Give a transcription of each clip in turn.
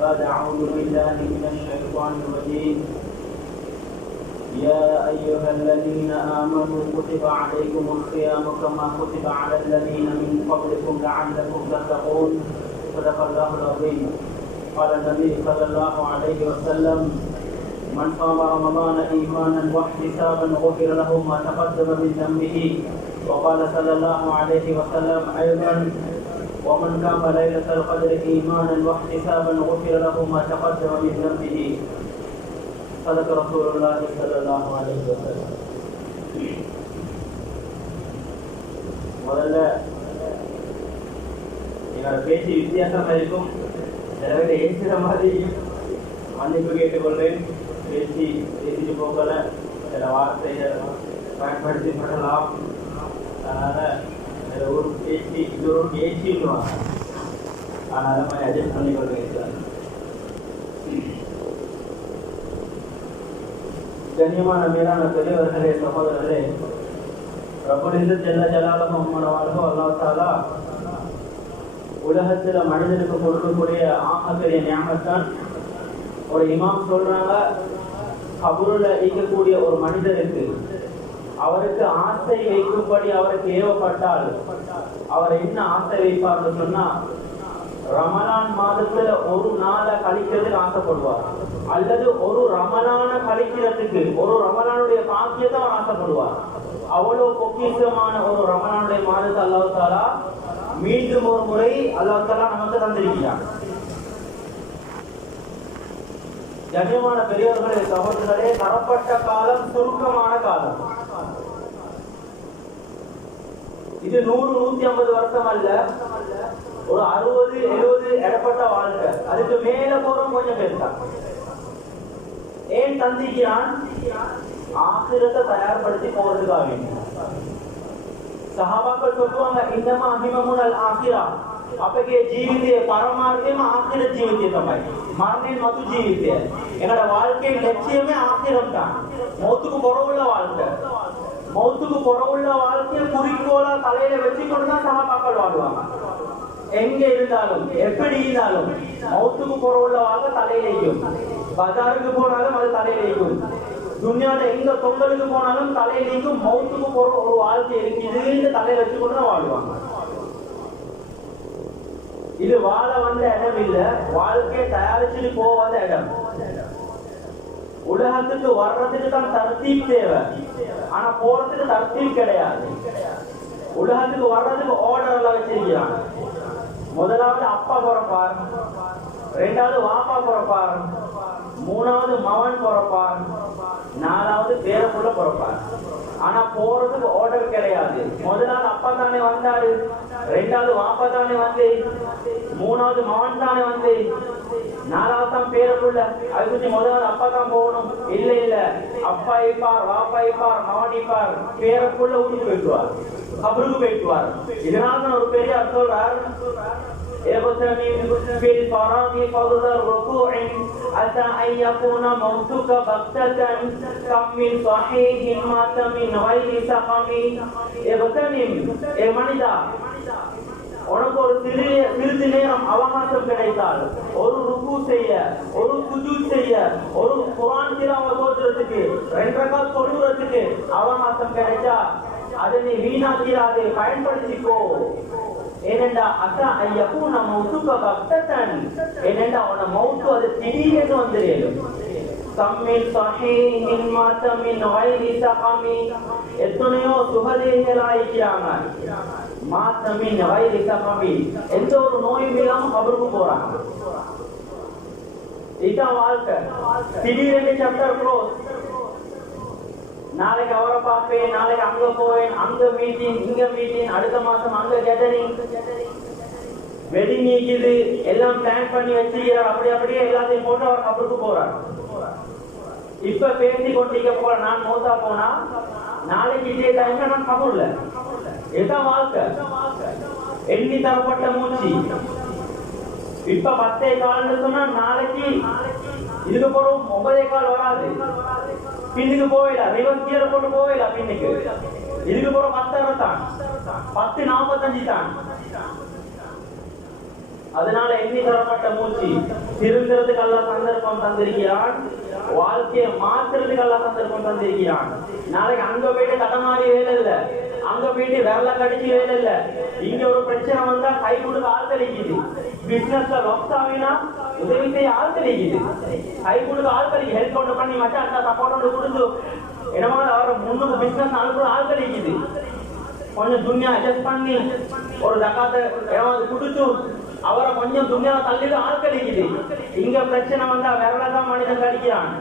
بعد أعوذ بالله من الشيطان الرجيم. يا أيها الذين آمنوا كتب عليكم الصيام كما كتب على الذين من قبلكم لعلكم تتقون. صدق الله العظيم. قال النبي صلى الله عليه وسلم: من صام رمضان إيمانا واحتسابا غفر له ما تقدم من ذنبه. وقال صلى الله عليه وسلم أيضا: ومن قام ليلة القدر إيمانا واحتسابا غفر له ما تقدم من ذنبه. صدق رسول الله صلى الله عليه وسلم. முதல்ல என்னோட பேச்சு வித்தியாசமாக இருக்கும், சில பேர் ஏசுகிற மாதிரி மன்னிப்பு கேட்டுக்கொள்வேன். பேசிட்டு போகல சில வார்த்தையை பயன்படுத்தி பண்ணலாம். அதனால் ஒரு பேச்சு இது ஒரு பேச்சுன்னுவாங்க, அதனால் மாதிரி அட்ஜஸ்ட் பண்ணிக்கொள்வேன். கண்ணியமான மேலான பெரியவர்களே, சகோதரர்களே, ரப்பலிருந்து செல்ல ஜலாலும் அம்மனவாழ்வோ அல்லாஹ் தஆலா உலகத்துல மனிதனுக்கு கொடுக்கக்கூடிய ஆகப்பெரிய ஞாபகத்தான். ஒரு இமாம் சொல்றாங்க, கபூர்ல இருக்கக்கூடிய ஒரு மனிதருக்கு அவருக்கு ஆசை வைக்கும்படி அவருக்கு ஏவப்பட்டால் அவர் என்ன ஆசை வைப்பார்னு சொன்னா, ரமலான் மாதத்துல ஒரு நாளை கழிக்கிறதுக்கு ஆசைப்படுவார், அல்லது ஒரு ரமலான கழிக்கிறதுக்கு ஒரு ரமலானுடைய பாக்கியத்தை அவர் ஆசைப்படுவார். அவ்வளவு பொக்கிஷமான ஒரு ரமலானுடைய மாதத்தை அல்லாஹ் தஆலா மீண்டும் ஒரு முறை அல்லாஹ் தஆலா நமக்கு தந்திருக்கிறார். கண்ணியமான பெரியவர்களே, சகோதரர்களே, தரப்பட்ட காலம் சுருக்கமான காலம். இது 100-150 வருஷம் அல்ல, ஒரு 60-70 இடப்பட்ட வாழ்க்கை. அதுக்கு மேல போறோம் கொஞ்சம் பேர் தான். ஏன் தந்திக்கிறான்? ஆகிரத்தை தயார்படுத்தி போறதுக்காக வேண்டி. சஹாபாக்கள் சொல்லுவாங்க, இன்னமா அஹிமமுல் ஆகிரா, අපගේ ජීවිතයේ පරමාර්ථයම ආඛිරත් ජීවිතය තමයි. මරණයෙන් මතු ජීවිතය. එකට வாழ்க்கை லட்சியமே ஆகிரம் தான். மௌத்துக்கு புறவுள்ள வாழ்க்கை. மௌத்துக்கு புறவுள்ள வாழ்க்கையை குறிக்கோளா தலையில வச்சுக்கொண்டு தான் சஹாபாக்கள் வாழ்வாங்க. எங்க இருந்தாலும் எப்படி இருந்தாலும் மௌத்துக்கு புறவுள்ள வாழ்க்கை தலையில இருக்கும். பஜாருக்கு போனாலும் அது தலையில இருக்கும். துன்யால எங்க தொங்கலுக்கு போனாலும் தலையில இருக்கும். மௌத்துக்கு போற ஒரு வாழ்க்கை இருக்குதுன்னு தலையில வச்சுக்கொண்டு தான் வாழ்வாங்க. இது வாழ வந்த இடம் இல்ல, வாழ்க்கையை தயாரிச்சுட்டு போக வந்த இடம். உலகத்துக்கு வர்றதுக்கு தான் தர்த்தீப் தேவை, ஆனா போறதுக்கு தர்த்தீப் கிடையாது. உலகத்துக்கு வர்றதுக்கு ஆர்டர் எல்லாம் வச்சிருக்கிறான். முதலாவது அப்பா பிறப்பார், ரெண்டாவது வாப்பா பிறப்பார், மூணாவது மவன் பிறப்பார், நாலாவது பேரப்புள்ள பிறப்பார். ஆனா போறதுக்கு ஆர்டர் கிடையாது. முதலாவது அப்பா தானே வந்தாரு, ரெண்டாவது வாப்பா தானே வந்து, மூணாவது மவன் தானே வந்து, நாலாவது தான் பேரப்புள்ள. அது கொஞ்சம் முதலாவது அப்பா தான் போகணும். இல்ல இல்ல, அப்பா இப்பார், வாப்பா இப்பார், மவன் இப்பார், பேரப்புள்ள ஊருக்கு போயிட்டுவார், கபருக்கு போயிட்டுவார். இதனால ஒரு பெரிய சொல்றார், اغتنم في الفراغ فضل الركوع عسى ان يكون موتك بغتة كم من صحيح مات من غير سقم. اغتنم اے மனிதா, உனக்கு ஒரு சிறிது நேரம் அவகாசம் கிடைத்தால், ஒரு ருக்கு செய்ய, ஒரு சுஜூத் செய்ய, ஒரு குர்ஆன் திலாவத் ஓதுறதுக்கு, 2 ரக்காத் தொழுறதுக்கு அவகாசம் கிடைச்சா அதை நீ வீணாக்கிறாதே, பயன்படுத்திக்கோ. ஏனென்றா அசா ஐயக்கூன மௌத்துக பக்தன், ஏனென்றா உன மௌத்து அது திடீரென்று வந்துடும். கம்மின் சஹீஹின் மாத்தமின் கைரி சகமி, எத்தனையோ சுகதேகராயிக்கிறாங்க. மாத்தமின் கைரி சகமி, எந்த ஒரு நோயும் இல்லாம கபருக்கு போறாங்க. இதுதான் வாழ்க்கை. திடீரென்று சாப்டர் க்ளோஸ். நாளைக்கு அவரை பார்ப்பேன், நாளைக்கு அங்க போவேன், அங்க மீட்டிங், இங்க மீட்டிங், அடுத்த மாசம் அங்க கேட்டரிங், வெட்டிங் நீக்குது, எல்லாம் பிளான் பண்ணி வச்சுக்கிறார். அப்படியே எல்லாத்தையும் போட்டு அவர் கபருக்கு போறார். இப்ப பேசி கொண்டிருக்க போல நான் மௌத்தா போனா நாளைக்கு இதே டைம்ல நான் கபூர்ல. இதுதான் வாழ்க்கை. எண்ணி தரப்பட்ட மூச்சு. இப்ப 10:15 சொன்னா நாளைக்கு இதுக்கு போறோம் 9:15 வராது. பின்னுக்கு போயிடலாம், ரிவர்ஸ் கியர் போட்டு போயிடலாம். பின்னுக்கு இதுக்கு போற 10:30 தான், 10:45 தான். அதனால எண்ணி தரப்பட்ட மூச்சு திருந்துறதுக்கு அல்ல சந்தர்ப்பம் தந்திருக்கிறான், வாழ்க்கையை மாத்துறதுக்கு அல்ல சந்தர்ப்பம் தந்திருக்கிறான். நாளைக்கு அங்க போயிட்டு தடமாறி வேலை இல்ல, அங்க போயிட்டு வேலை கடிச்சு வேலை இல்ல. இங்க ஒரு பிரச்சனை வந்தா கை கொடுக்க ஆள் கிடைக்குது, பிசினஸ்ல லாஸ் ஆகினா உதவி செய்ய ஆள் கிடைக்குது, கை கொடுக்க ஆள் கிடைக்குது, ஹெல்ப் ஒன்று பண்ணி மச்சான் சப்போர்ட் ஒன்று கொடுத்து என்னமா அவர் முன்னுக்கு பிசினஸ் அனுப்புற ஆள் கிடைக்குது. கொஞ்சம் துணியா அட்ஜஸ்ட் பண்ணி ஒரு தக்காத்தை ஏதாவது குடிச்சு அவரை கொஞ்சம் துணியாவை தள்ளிட்டு ஆள் கிடைக்குது. இங்க பிரச்சனை வந்தா விரலதான் மனிதன் கடிக்கிறான்,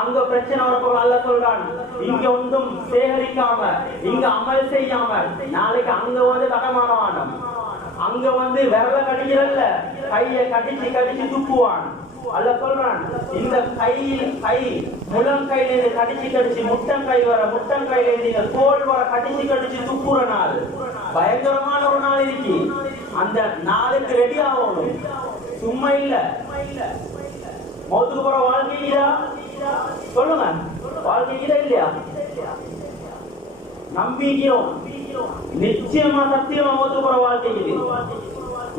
அங்க பிரச்சனை வரப்போ அல்ல சொல்றான் இங்க ஒன்றும் சேகரிக்காம இங்க அமல் செய்யாம நாளைக்கு அங்க வந்து தடமானவானம், அங்க வந்து விரல கடிக்கிறல்ல கையை கடிச்சு கடிச்சு துப்புவான். அல்ல சொல்றான் இந்த கை முழங்கையில கடிச்சு கடிச்சு முட்டங்கை வர, முட்டங்கையில நீங்க தோல் வர கடிச்சு கடிச்சு துப்புற நாள் பயங்கரமான ஒரு நாள் இருக்கு. அந்த நாளுக்கு ரெடி ஆகணும், சும்மா இல்ல. மௌத்துக்கு போற வாழ்க்கையா சொல்லுங்க, வாழ்க்கையா இல்லையா? நம்பிக்கிறோம் நிச்சயமா சத்தியமா மௌத்துக்கு போற வாழ்க்கைக்கு.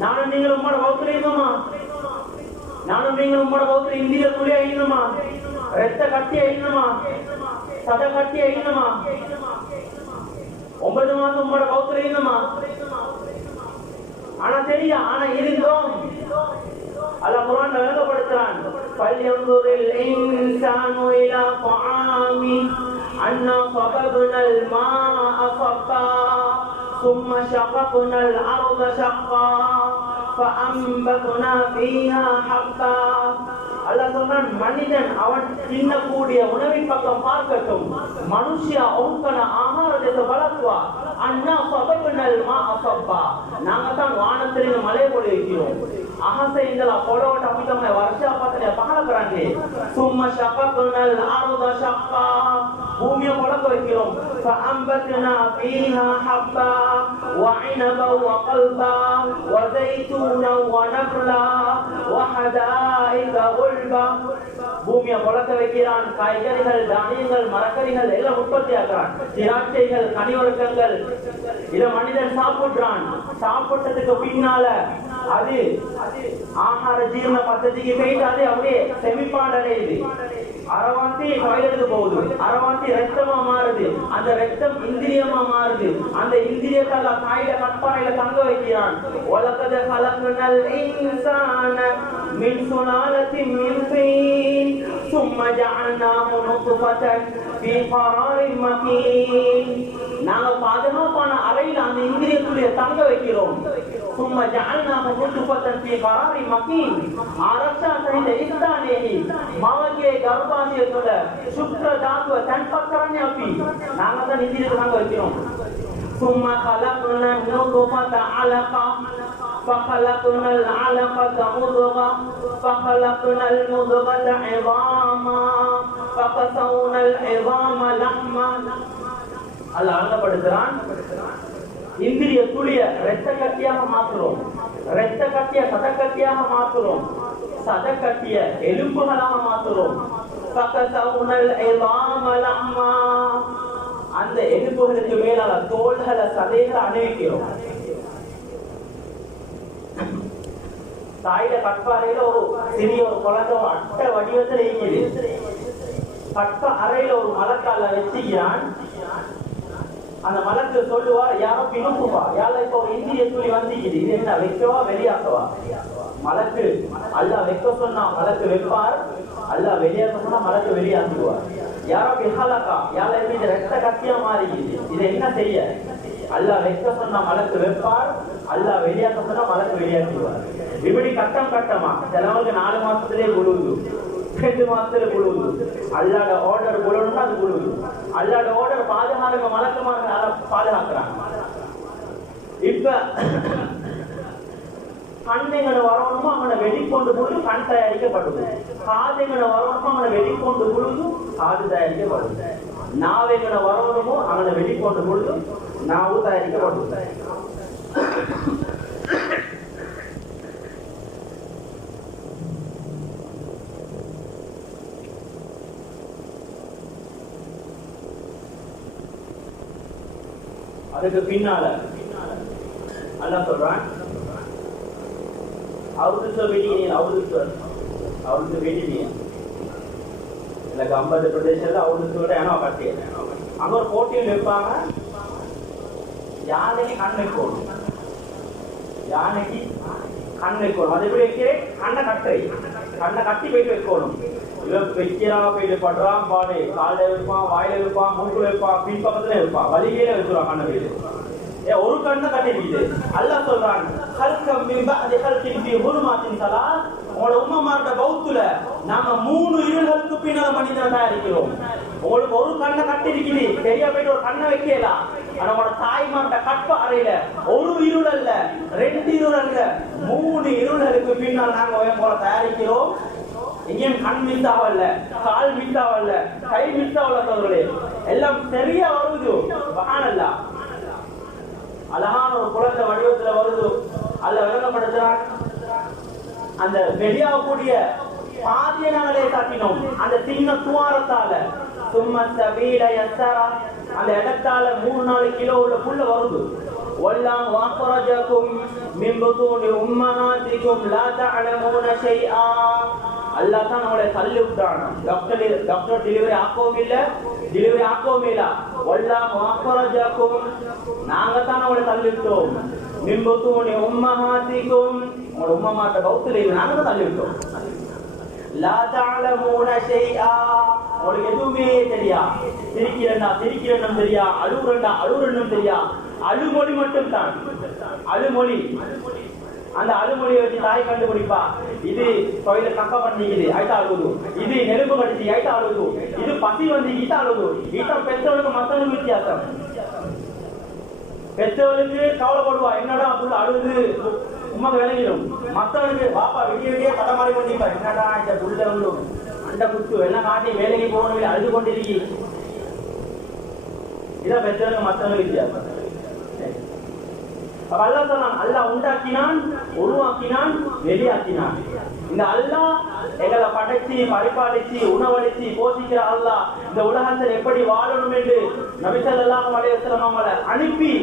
நானும் நீங்கள் உங்களோட வகுப்புல இருந்தோமா, நானும் நீங்கள் உங்களோட வகுப்புல இந்திய துளி அழியணுமா, ரத்த கட்டி அழியணுமா, சத கட்டி அழியணுமா, 9 மாதம் உங்களோட வகுப்புல இருந்தோமா? ஆனா தெரியும், ஆனா இருந்தோம். அல்லாஹ் குர்ஆன்ல விளங்கப்படுத்துறான், ஃபல்யன்துரில் இன்சானு இலா தஆமி அன்னா ஸபப்னல் மாஅ ஸப்பா ثم شققنا الأرض شقا فأنبتنا فيها حبا. அல்லாஹ் சொன்னான், மனிதன் அவன் தின்னக்கூடிய உணவின் பக்கம் பார்க்கட்டும். மனுஷியா ஒன்கன ஆகாரத்தை வளர்த்துவா அண்ணா சபபுனல் மாஅ ஸப்பா. நாங்க தான் வானத்திலிருந்து மழை பொழிய வைக்கிறோம். அஹசை இந்தல பொடவட்ட அமிதமே வருஷா பத்தனை பகலக்கறாங்க. சும்ம ஷகக்னல் அர்த ஷக்கா. பூமியை பொளக்க வைக்கிறோம். ஃபஅம்பத்னா ஃபீஹா ஹப்பா வஇனபா வகல்பா வஸைத்தூனா வநக்லா வஹதாயிக குல்பா. பூமியை பொளக்க வைக்கிறான், காய்கறிகள் தானியங்கள் மரக்கறிகள் எல்லாம் உற்பத்தி ஆகிறான், திராட்சைகள் கனிவர்க்கங்கள் இத மனிதன் சாப்பிடுறான். சாப்பிட்டதுக்கு பின்னால அது ஆகார ஜீரண பദ്ധதிக்கு போயிட்டு அது அப்படியே செமிப்பாடு அடையுது. அரவாந்தி டாய்லெட்டுக்கு போகுது, அரவாந்தி ரத்தமா மாறுது, அந்த ரத்தம் இந்திரியமா மாறுது, அந்த இந்திரியத்தால காயில கட்பாறையில தங்க வைக்கிறான். வலகத கலக்னல் இன்சான மின் சுலாலத்தின் மின் தீன் ثم جعلناه نطفة في قرار مكين. நாங்க பாதுகாப்பான அறையில் அந்த இந்திரியத்துடைய தங்க வைக்கிறோம். ثم جعلناه نطفة في قرار مكين. ආරක්ෂා සහිත ස්ථානයේ මවගේ ගර්භාෂය තුළ ශුක්‍ර ධාතුව තැන්පත් කරන්නේ අපි. நாங்க தான் இந்திரியத்தை தங்க வைக்கிறோம். ثم خلقنا النطفة علقة فخلقنا العلقة مضغة فخلقنا المضغة عظاما فكسونا العظام لحما. அல்லாஹ் அழகப்படுத்துறான், இந்திரிய துளிய இரத்த கட்டியாக மாற்றுறோம், இரத்த கட்டிய சதக்கட்டியாக மாற்றுறோம், சதக்கட்டிய எலும்புகளாக மாற்றுறோம். فكسونا العظام لحما. அந்த எலும்புகளுக்கு மேலால தோள்களை சதைகளை அணிவிக்கிறோம். தாயில கட்பாறையில ஒரு சிறிய ஒரு குழந்தை அட்டை வடிவத்தில் இருக்குது. கட்ப அறையில ஒரு மலக்கால வச்சுக்கிறான். அந்த மலக்கு சொல்லுவார், யாரோ பிணுக்குவா, யார இப்ப ஒரு இந்திரிய துளி வந்திக்குது, இது என்ன வைக்கவா வெளியாக்கவா? மலக்கு அல்லாஹ் வைக்க சொன்னா மலக்கு வைப்பார், அல்லாஹ் வெளியாக்க சொன்னா மலக்கு வெளியாக்குவார். யாரோ பிஹலகா, யார இப்ப ரத்த கட்டியா மாறிக்குது, இது என்ன செய்ய? அல்லாஹ் வைக்க சொன்னா மலக்கு வைப்பார், அல்லாஹ் வெளியாக்க சொன்னா மலக்கு வெளியாக்குவார். இப்படி கட்டம் கட்டமா சிலவங்க 4 மாசத்திலேயே குழுவுது, 2 மாசத்துல குழுவுது. அல்லாட ஆர்டர் குழுவுன்னா அது குழுவுது. அல்லாட ஆர்டர் பாதுகாக்க மலக்குமார்கள் பாதுகாக்கிறாங்க. இப்ப கண்ணைங்களை வரணுமோ அவனை வெடிக்கொண்டு பொழுது கண் தயாரிக்கப்படுது, காதைங்களை வரணுமோ அவனை வெடிக்கொண்டு பொழுது காது தயாரிக்கப்படுது, நாவைகளை வரணுமோ அவனை வெடிக்கொண்டு பொழுது நாவு தயாரிக்கப்படுது. அதுக்கு பின்னால அல்லாஹ் சொல்றான், අවුරුදු වෙඩියේ අවුරුදු වෙඩියේ එල ගම්බද ප්‍රදේශවල අවුරුදු වලට යනවා කට්ටිය. අඟුරු කෝටියෙන් වෙපාම යානෙකි කන්නේ කොහොමද? යානෙකි කන්නේ කොහොමද? අද ඉතින් කන්න කට්ටයි. කන්න කට්ටි පිට වෙකෝන. ඉතින් වෙච්චිරාව පිට පඩරාම් පාඩේ කාල්ඩ වෙපා වායල වෙපා මුකුල වෙපා පින්පකතල වෙපා වලි කියලා වෙතුරා කන්න පිට. ඒ ඔරු කන්න කටේ පිට. අල්ලාහ් சொல்றான் خلقم من بعد خلق في ظلمات ثلاث உங்களோட உம்மமார்ட பௌத்துல நாம 3 இருள்களுக்கு பின்னால மனிதனை தயாரிக்கிறோம். உங்களுக்கு ஒரு கண்ணை கட்டி இருக்குது பெரிய போயிட்டு ஒரு கண்ணை வைக்கலாம். ஆனா உங்களோட தாய்மார்ட கற்ப அறையில ஒரு இருள் அல்ல 2 இருள் அல்ல 3 இருள்களுக்கு பின்னால் நாங்க உங்களை தயாரிக்கிறோம். எங்கேயும் கண் மிஸ்ஸாவல்ல கால் மிஸ்ஸாவல்ல கை மிஸ்ஸாவல்ல சொல்றே எல்லாம் சரியா வருது. சுப்ஹானல்லாஹ் அழகான ஒரு குழந்தை வடிவத்துல வருது. அல்ல விளங்கப்படுத்துறான் அந்த வெளியாகக்கூடிய பாதியை நாங்களே காட்டினோம். அந்த சின்ன துவாரத்தால சும்மா சபீல யஸ்ஸரா அந்த இடத்தால 3-4 கிலோ உள்ள புல்ல வருது. வல்லாஹு அக்ரஜகும் மின் புதூனி உம்மஹாதிகும் லா தஅலமூன ஷைஆ. அல்லாஹ் தான் நம்மளை தள்ளி விட்டான். டாக்டர் டெலிவரி ஆக்கவும் இல்ல டெலிவரி ஆக்கவும் இல்ல. வல்லாஹு அக்ரஜகும் நாங்க தான் நம்மளை தள்ளி விட்டோம். மின் புதூனி உம்மஹாதிகும் உங்களோட உம்மமாட்ட பௌத்திலே நாங்க தான் தள்ளி விட்டோம். லா தஅலமூன ஷைஆ உங்களுக்கு எதுவுமே தெரியா. சிரிக்கிறேன்னா தெரியா, அழுகுறேன்னும் தெரியா. அழுமொழி மட்டும் தான். அழுமொழி அந்த அழுமொழியை வச்சு தாய் கண்டுபிடிப்பா. இது தொழில கக்க பண்ணிக்குது ஆயிட்டா அழுகுது, இது நெருப்பு கடிச்சு ஆயிட்டா அழுகுது, இது பசி வந்து ஈட்டா அழுகுது. ஈட்டா பெற்றோருக்கு மத்தவங்களுக்கு வித்தியாசம். பெற்றோருக்கு கவலைப்படுவா என்னடா புள்ள அழுகுது உமாக்கு விளங்கிடும். மத்தவனுக்கு பாப்பா விடிய கடமாறி கொண்டிருப்பா என்னடா இந்த புள்ள வந்து அந்த குத்து எல்லாம் காட்டி வேலைக்கு போகணும் அழுது கொண்டிருக்கி. இதான் பெற்றோருக்கு மத்தவங்களுக்கு வித்தியாசம். அப்ப அல்லாஹ் சொன்னான், அல்லாஹ் உண்டாக்கினான், உருவாக்கினான், வெளியாக்கினான். இந்த அல்லாஹ் எங்களை படைச்சி பரிபாலிச்சு உணவளிச்சு போஷிக்கிற அல்லாஹ் இந்த உலகத்தில் எப்படி வாழணும் என்று நபி ஸல்லல்லாஹு அலைஹி வஸல்லம் அவங்களை அனுப்பி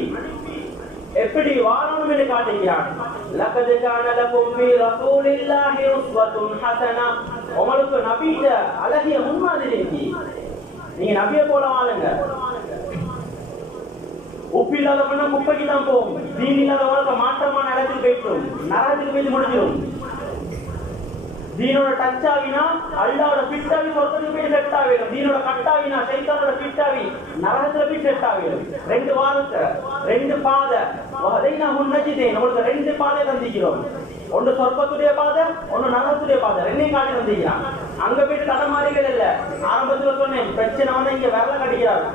எப்படி வாழணும் என்று காட்டுகிறான். லகத் கான லகும் ஃபீ ரசூலில்லாஹி உஸ்வத்துன் ஹஸனா. உங்களுக்கு நபியிட அழகிய முன்மாதிரி இருக்கு. நீங்க நபியை போல வாழுங்க. உப்பு இல்லாத பண்ண குப்பைக்கு தான் போகும். தீன் இல்லாத வாழ்க்கை மாற்றமான இடத்துக்கு போயிடும், நரகத்துக்கு போய் முடிஞ்சிடும். தீனோட டச் ஆகினா அல்லாஹ்வோட ஃபிட் ஆகி சொர்க்கத்துக்கு போய் செட் ஆகிடும். தீனோட கட் ஆகினா சைத்தானோட ஃபிட் ஆகி நரகத்துல போய் செட் ஆகிடும். 2 வாழ்க்கை 2 பாதை வதைனா முன்னஜிதே. நம்மளுக்கு 2 பாதை தந்திக்கிறோம். ஒன்று சொர்க்கத்துடைய பாதை, ஒன்று நரகத்துடைய பாதை. 2 காட்டி தந்திக்கிறான். அங்க போயிட்டு தலைமாறிகள் இல்ல. ஆரம்பத்துல சொன்னேன் பிரச்சனை வந்து இங்க விரல கட்டிக்கிறார்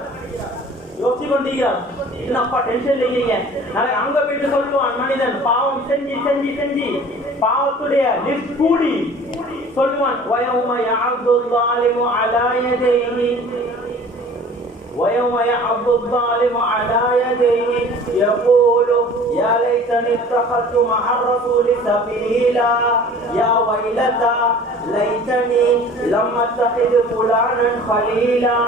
யோசி கொண்டிருக்கிறார். அப்பா டென்ஷன் இல்லைங்க. நாளைக்கு அங்க போயிட்டு சொல்லுவான் மனிதன் பாவம் செஞ்சு செஞ்சு செஞ்சு பாவத்துடைய லிஸ்ட் கூடி சொல்லுவான். وَيَوْمَ يَعَضُّ الظَّالِمُ عَلَى يَدَيْهِ وَيَوْمَ يَعَضُّ الظَّالِمُ عَلَى يَدَيْهِ يَقُولُ يَا لَيْتَنِي اتَّخَذْتُ مَعَ الرَّسُولِ سَبِيلًا يَا وَيْلَتَى لَيْتَنِي لَمْ أَتَّخِذْ فُلَانًا خَلِيلًا.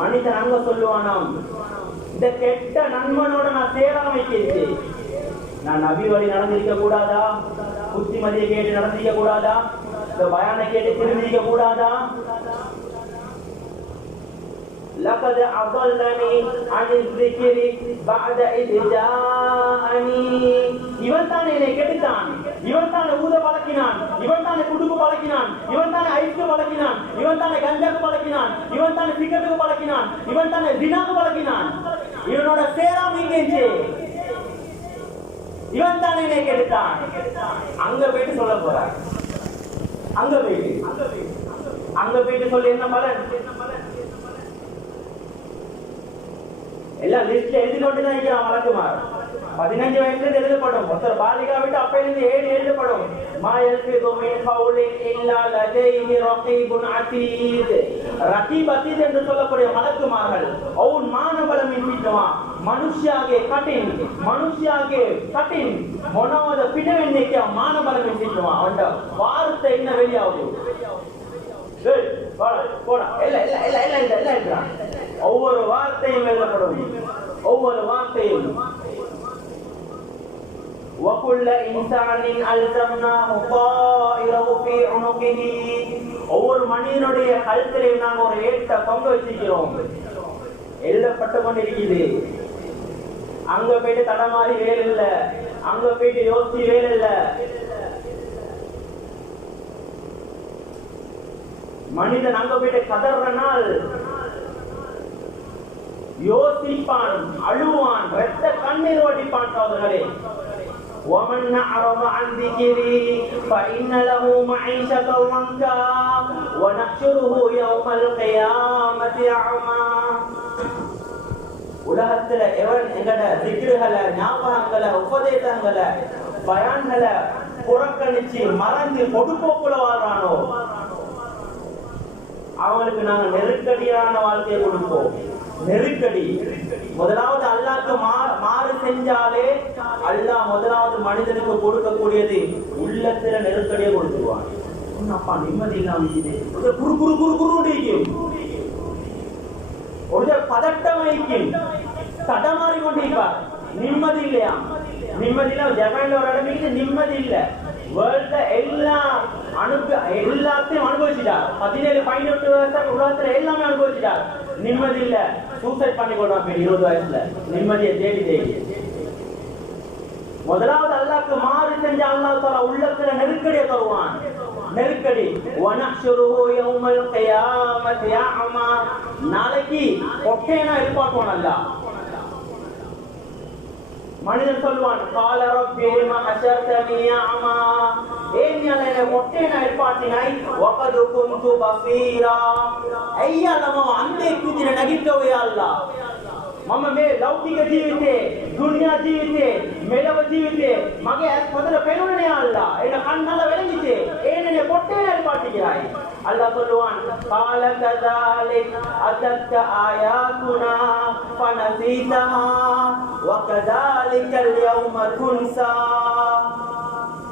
மனிதன் அங்க சொல்லுவானாம், இந்த கெட்ட நண்பனோட நான் சேராம இருக்கிறேன். நான் நபி வழி நடந்திருக்க கூடாதா? புத்திமதியை கேட்டு நடந்திருக்க கூடாதா? இந்த பயானை கேட்டு திரும்பிக்க கூடாதா? لقد أضلني عن الذكر بعد إذ جاءني. இவன் தான் என்னை கெடுத்தான், இவன் தான் ஊத பழக்கினான், இவன் தான் குடுக்கு பழக்கினான், இவன் தான் ஐஸ்க்கு பழக்கினான், இவன் தான் கஞ்சாக்கு பழக்கினான், இவன் தான் சிகரெட்டுக்கு பழக்கினான், இவன் தான் ஜினாக்கு பழக்கினான். இவனோட சேராம எங்கேச்சு? இவன் தான் என்னை கெடுத்தான். அங்க போயிட்டு சொல்ல போறான். அங்க போயிட்டு சொல்லி என்ன பலன்? எல்லாம் லிஸ்ட்ல எழுதி கொண்டுதான் இருக்கிறான் வழக்குமார். 15 வயசுல இருந்து எழுதப்படும். ஒருத்தர் பாலிகா விட்டு அப்பையிலிருந்து 7 எழுதப்படும். மா யல்ஃபிது மின் கௌலின் இல்லா லதைஹி ரகீபுன் அதீத். ரகீப் அதீத் என்று சொல்லக்கூடிய மலக்குமார்கள் அவன் மானபலம் இன்பிட்டுவா மனுஷியாகே கட்டின் මොනවද පිටවෙන්නේ කිය මානබலம் ඉන්பிட்டுவா. அவன் வார்த்தை என்ன வெளியாகுது? ஒவ்வொரு வார்த்தையும் எழுதப்படும். ஒவ்வொரு வார்த்தையும் وَكُلَّ إِنسَانٍ أَلْزَمْنَاهُ طَائِرَهُ فِي عُنُقِهِ ஒவ்வொரு மனிதனுடைய கழுத்திலையும் நாங்கள் ஒரு ஏட்ட பங்கு வச்சிருக்கிறோம். எழுதப்பட்டு கொண்டிருக்குது. அங்க போயிட்டு தடமாறி வேலை இல்ல, அங்க போயிட்டு யோசிச்சு வேலை இல்ல. மனிதன் அங்க போயிட்டு கதற நாள் யோசிப்பான், அழுவான், ரத்த கண்ணீர் ஓடிப்பான். சோதர்களே, وَمَنْ أَعْرَضَ عَنْ ذِكْرِي فَإِنَّ لَهُ مَعِيشَةً ضَنكًا وَنَحْشُرُهُ يَوْمَ الْقِيَامَةِ أَعْمَى. உலகத்துல எவன் எங்கட திக்ருகளை, ஞாபகங்களை, உபதேசங்களை, பயான்களை புறக்கணிச்சு மறந்து பொதுப்போக்குல வாழ்றானோ அவங்களுக்கு நாங்க நெருக்கடியான வாழ்க்கையை கொடுப்போம். நெருக்கடி முதலாவது அல்லாஹ்க்கு மாறு செஞ்சாலே அல்லாஹ் முதலாவது மனிதனுக்கு கொடுக்கக்கூடியது உள்ளத்துல நெருக்கடியை கொடுத்துருவான். அப்பா நிம்மதி இல்லாம குரு குரு குரு குரு ஒரு பதட்டம் வைக்கும், தடமாறி கொண்டிருப்பார். நிம்மதி இல்லையா? நிம்மதி இல்ல. ஜப்பான்ல ஒரு இடமே நிம்மதி இல்ல. வேர்ல்ட்ல எல்லாத்தையும் அனுபவிச்சுட்டார். 17-18 வருஷம் உலகத்துல எல்லாமே அனுபவிச்சுட்டார். நிம்மதி இல்ல. சூசைட் பண்ணி கொள்றான் 20 வயசுல நிம்மதியை தேடி தேடி. முதலாவது அல்லாஹ்க்கு மாறு செஞ்ச அல்லாஹ் தஆலா உள்ளத்துல நெருக்கடியை தருவான். நெருக்கடி. வனஹ்ஷுருஹு யௌமல் கியாமத்தி அஅமா. நாளைக்கு ஒட்டேனா இருப்பான் அல்லாஹ். மனிதன் சொல்வான், கால ரப்பி லிமா ஹஷர்தனி அஅமா. ஏன் என்னை ஒட்டேனா இருப்பாட்டினாய்? வகத் குன்து பஸீரா. ஐயா நம்ம ಅಂದೇ ಕುದಿನ ನಗಿತ್ತೋಯ ಅಲ್ಲಾಹ್. මම මේ ලෞකික ජීවිතේ, දුන්‍යා ජීවිතේ, මෙලව ජීවිතේ මගේ ඇස් පොදල පෙනුනේ අල්ලා. එන කන්නල වෙලෙන්නේ. ඒනේ පොට්ටේ නල්පාටි කියයි. අල්ලා சொல்லுவான், قال كذلك أتتك آياتنا فنسيتها وكذلك اليوم تنسى.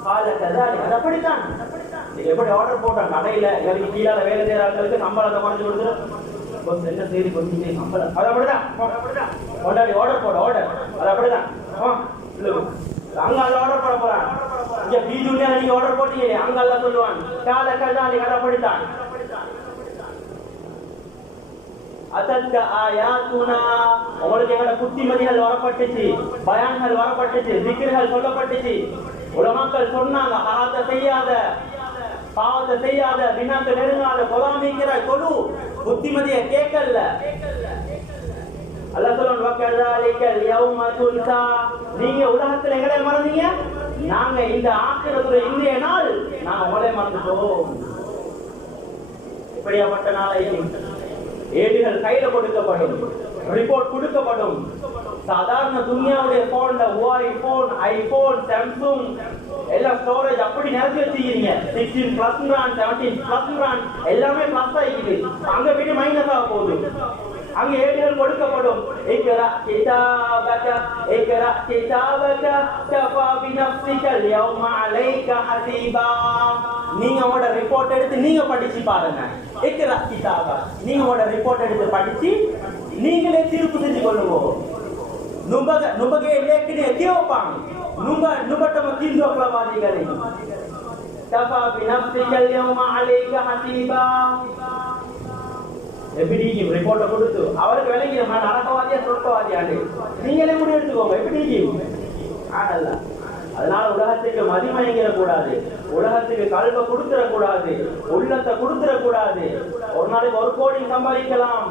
قال كذلك அது அப்படிதான். எப்படி ஆர்டர் போட்டாங்க கடையில எனக்கு கீழால வேலை செய்யறாங்களுக்கு சம்பளத்தை குறைச்சு கொடுத்துரு. பஸ் என்ன செய்தி கொஞ்சம் சம்பளம் அது அப்படிதான். கொண்டாடி ஆர்டர் போட ஆர்டர் அது அப்படிதான். அங்க அல்ல ஆர்டர் போட போறான். இங்க பீஜுனியா நீங்க ஆர்டர் போட்டீங்க அங்க அல்ல சொல்லுவான் கால கதாலி அது அப்படித்தான். அத்தக்க ஆயாத்துனா உங்களுக்கு எங்கட புத்திமதிகள் வரப்பட்டுச்சு, பயான்கள் வரப்பட்டுச்சு, திக்ர்கள் சொல்லப்பட்டுச்சு. உலமாக்கள் சொன்னாங்க, ஹராத்தை செய்யாத, பாவத்தை செய்யாத, வினாத்தை நெருங்காத, கொலாமிக்கிறாய் கொடு, புத்திமதியை கேட்கல. அல்லாஹ் சொல்றான், வகதாலிகல் யௌம துன்சா. நீங்க உலகத்துல எங்களை மறந்தீங்க, நாங்க இந்த ஆখিরাতুல இன்றைய நாள் நாங்க உங்களை மறந்துட்டோம். இப்படியாப்பட்ட நாளை ஏடுகள் கையில கொடுக்கப்படும், ரிப்போர்ட் கொடுக்கப்படும். சாதாரண துனியாவுடைய போன்ல Huawei போன், ஐபோன், சாம்சங் எல்லாம் ஸ்டோரேஜ் அப்படி நிரப்பி வச்சிருக்கீங்க. 16 பிளஸ் பிராண்ட், 17 பிளஸ் பிராண்ட் எல்லாமே பிளஸ் ஆகிக்குது. அங்க போயிட்டு மைனஸ் ஆக போகுது. அங்க ஏடுகள் கொடுக்கப்படும். இக்ரா கிதாபக இக்ரா கிதாபக கஃபா பினஃப்ஸிகல் யௌம அலைக ஹஸீபா. நீங்க உங்களோட ரிப்போர்ட் எடுத்து நீங்க படிச்சு பாருங்க. இக்ரா கிதாபக நீங்க உங்களோட ரிப்போர்ட் எடுத்து படிச்சு நீங்களே தீர்ப்பு செஞ்சு கொள்ளுங்க. නුඹගේ ලේඛනය කියවපන්. නුඹටම කිඳුවක් ලබා දෙගනි. කෆා බිනෆ්සිකල් යවම අලයික හසීබා. எப்படிக்கு ரிப்போர்ட்ட கொடுத்து அவருக்கு விளங்கின நான் அரக்கவாதியா சொர்க்கவாதியாண்டு நீங்களே முடிவு எடுத்துக்கோங்க. எப்படிக்கு ஆடல்ல. அதனால உலகத்துக்கு மதிமயங்கிற கூடாது, உலகத்துக்கு கல்வை கொடுத்துட கூடாது, உள்ளத்தை கொடுத்துட கூடாது. ஒரு நாளைக்கு 1 கோடி சம்பாதிக்கலாம்,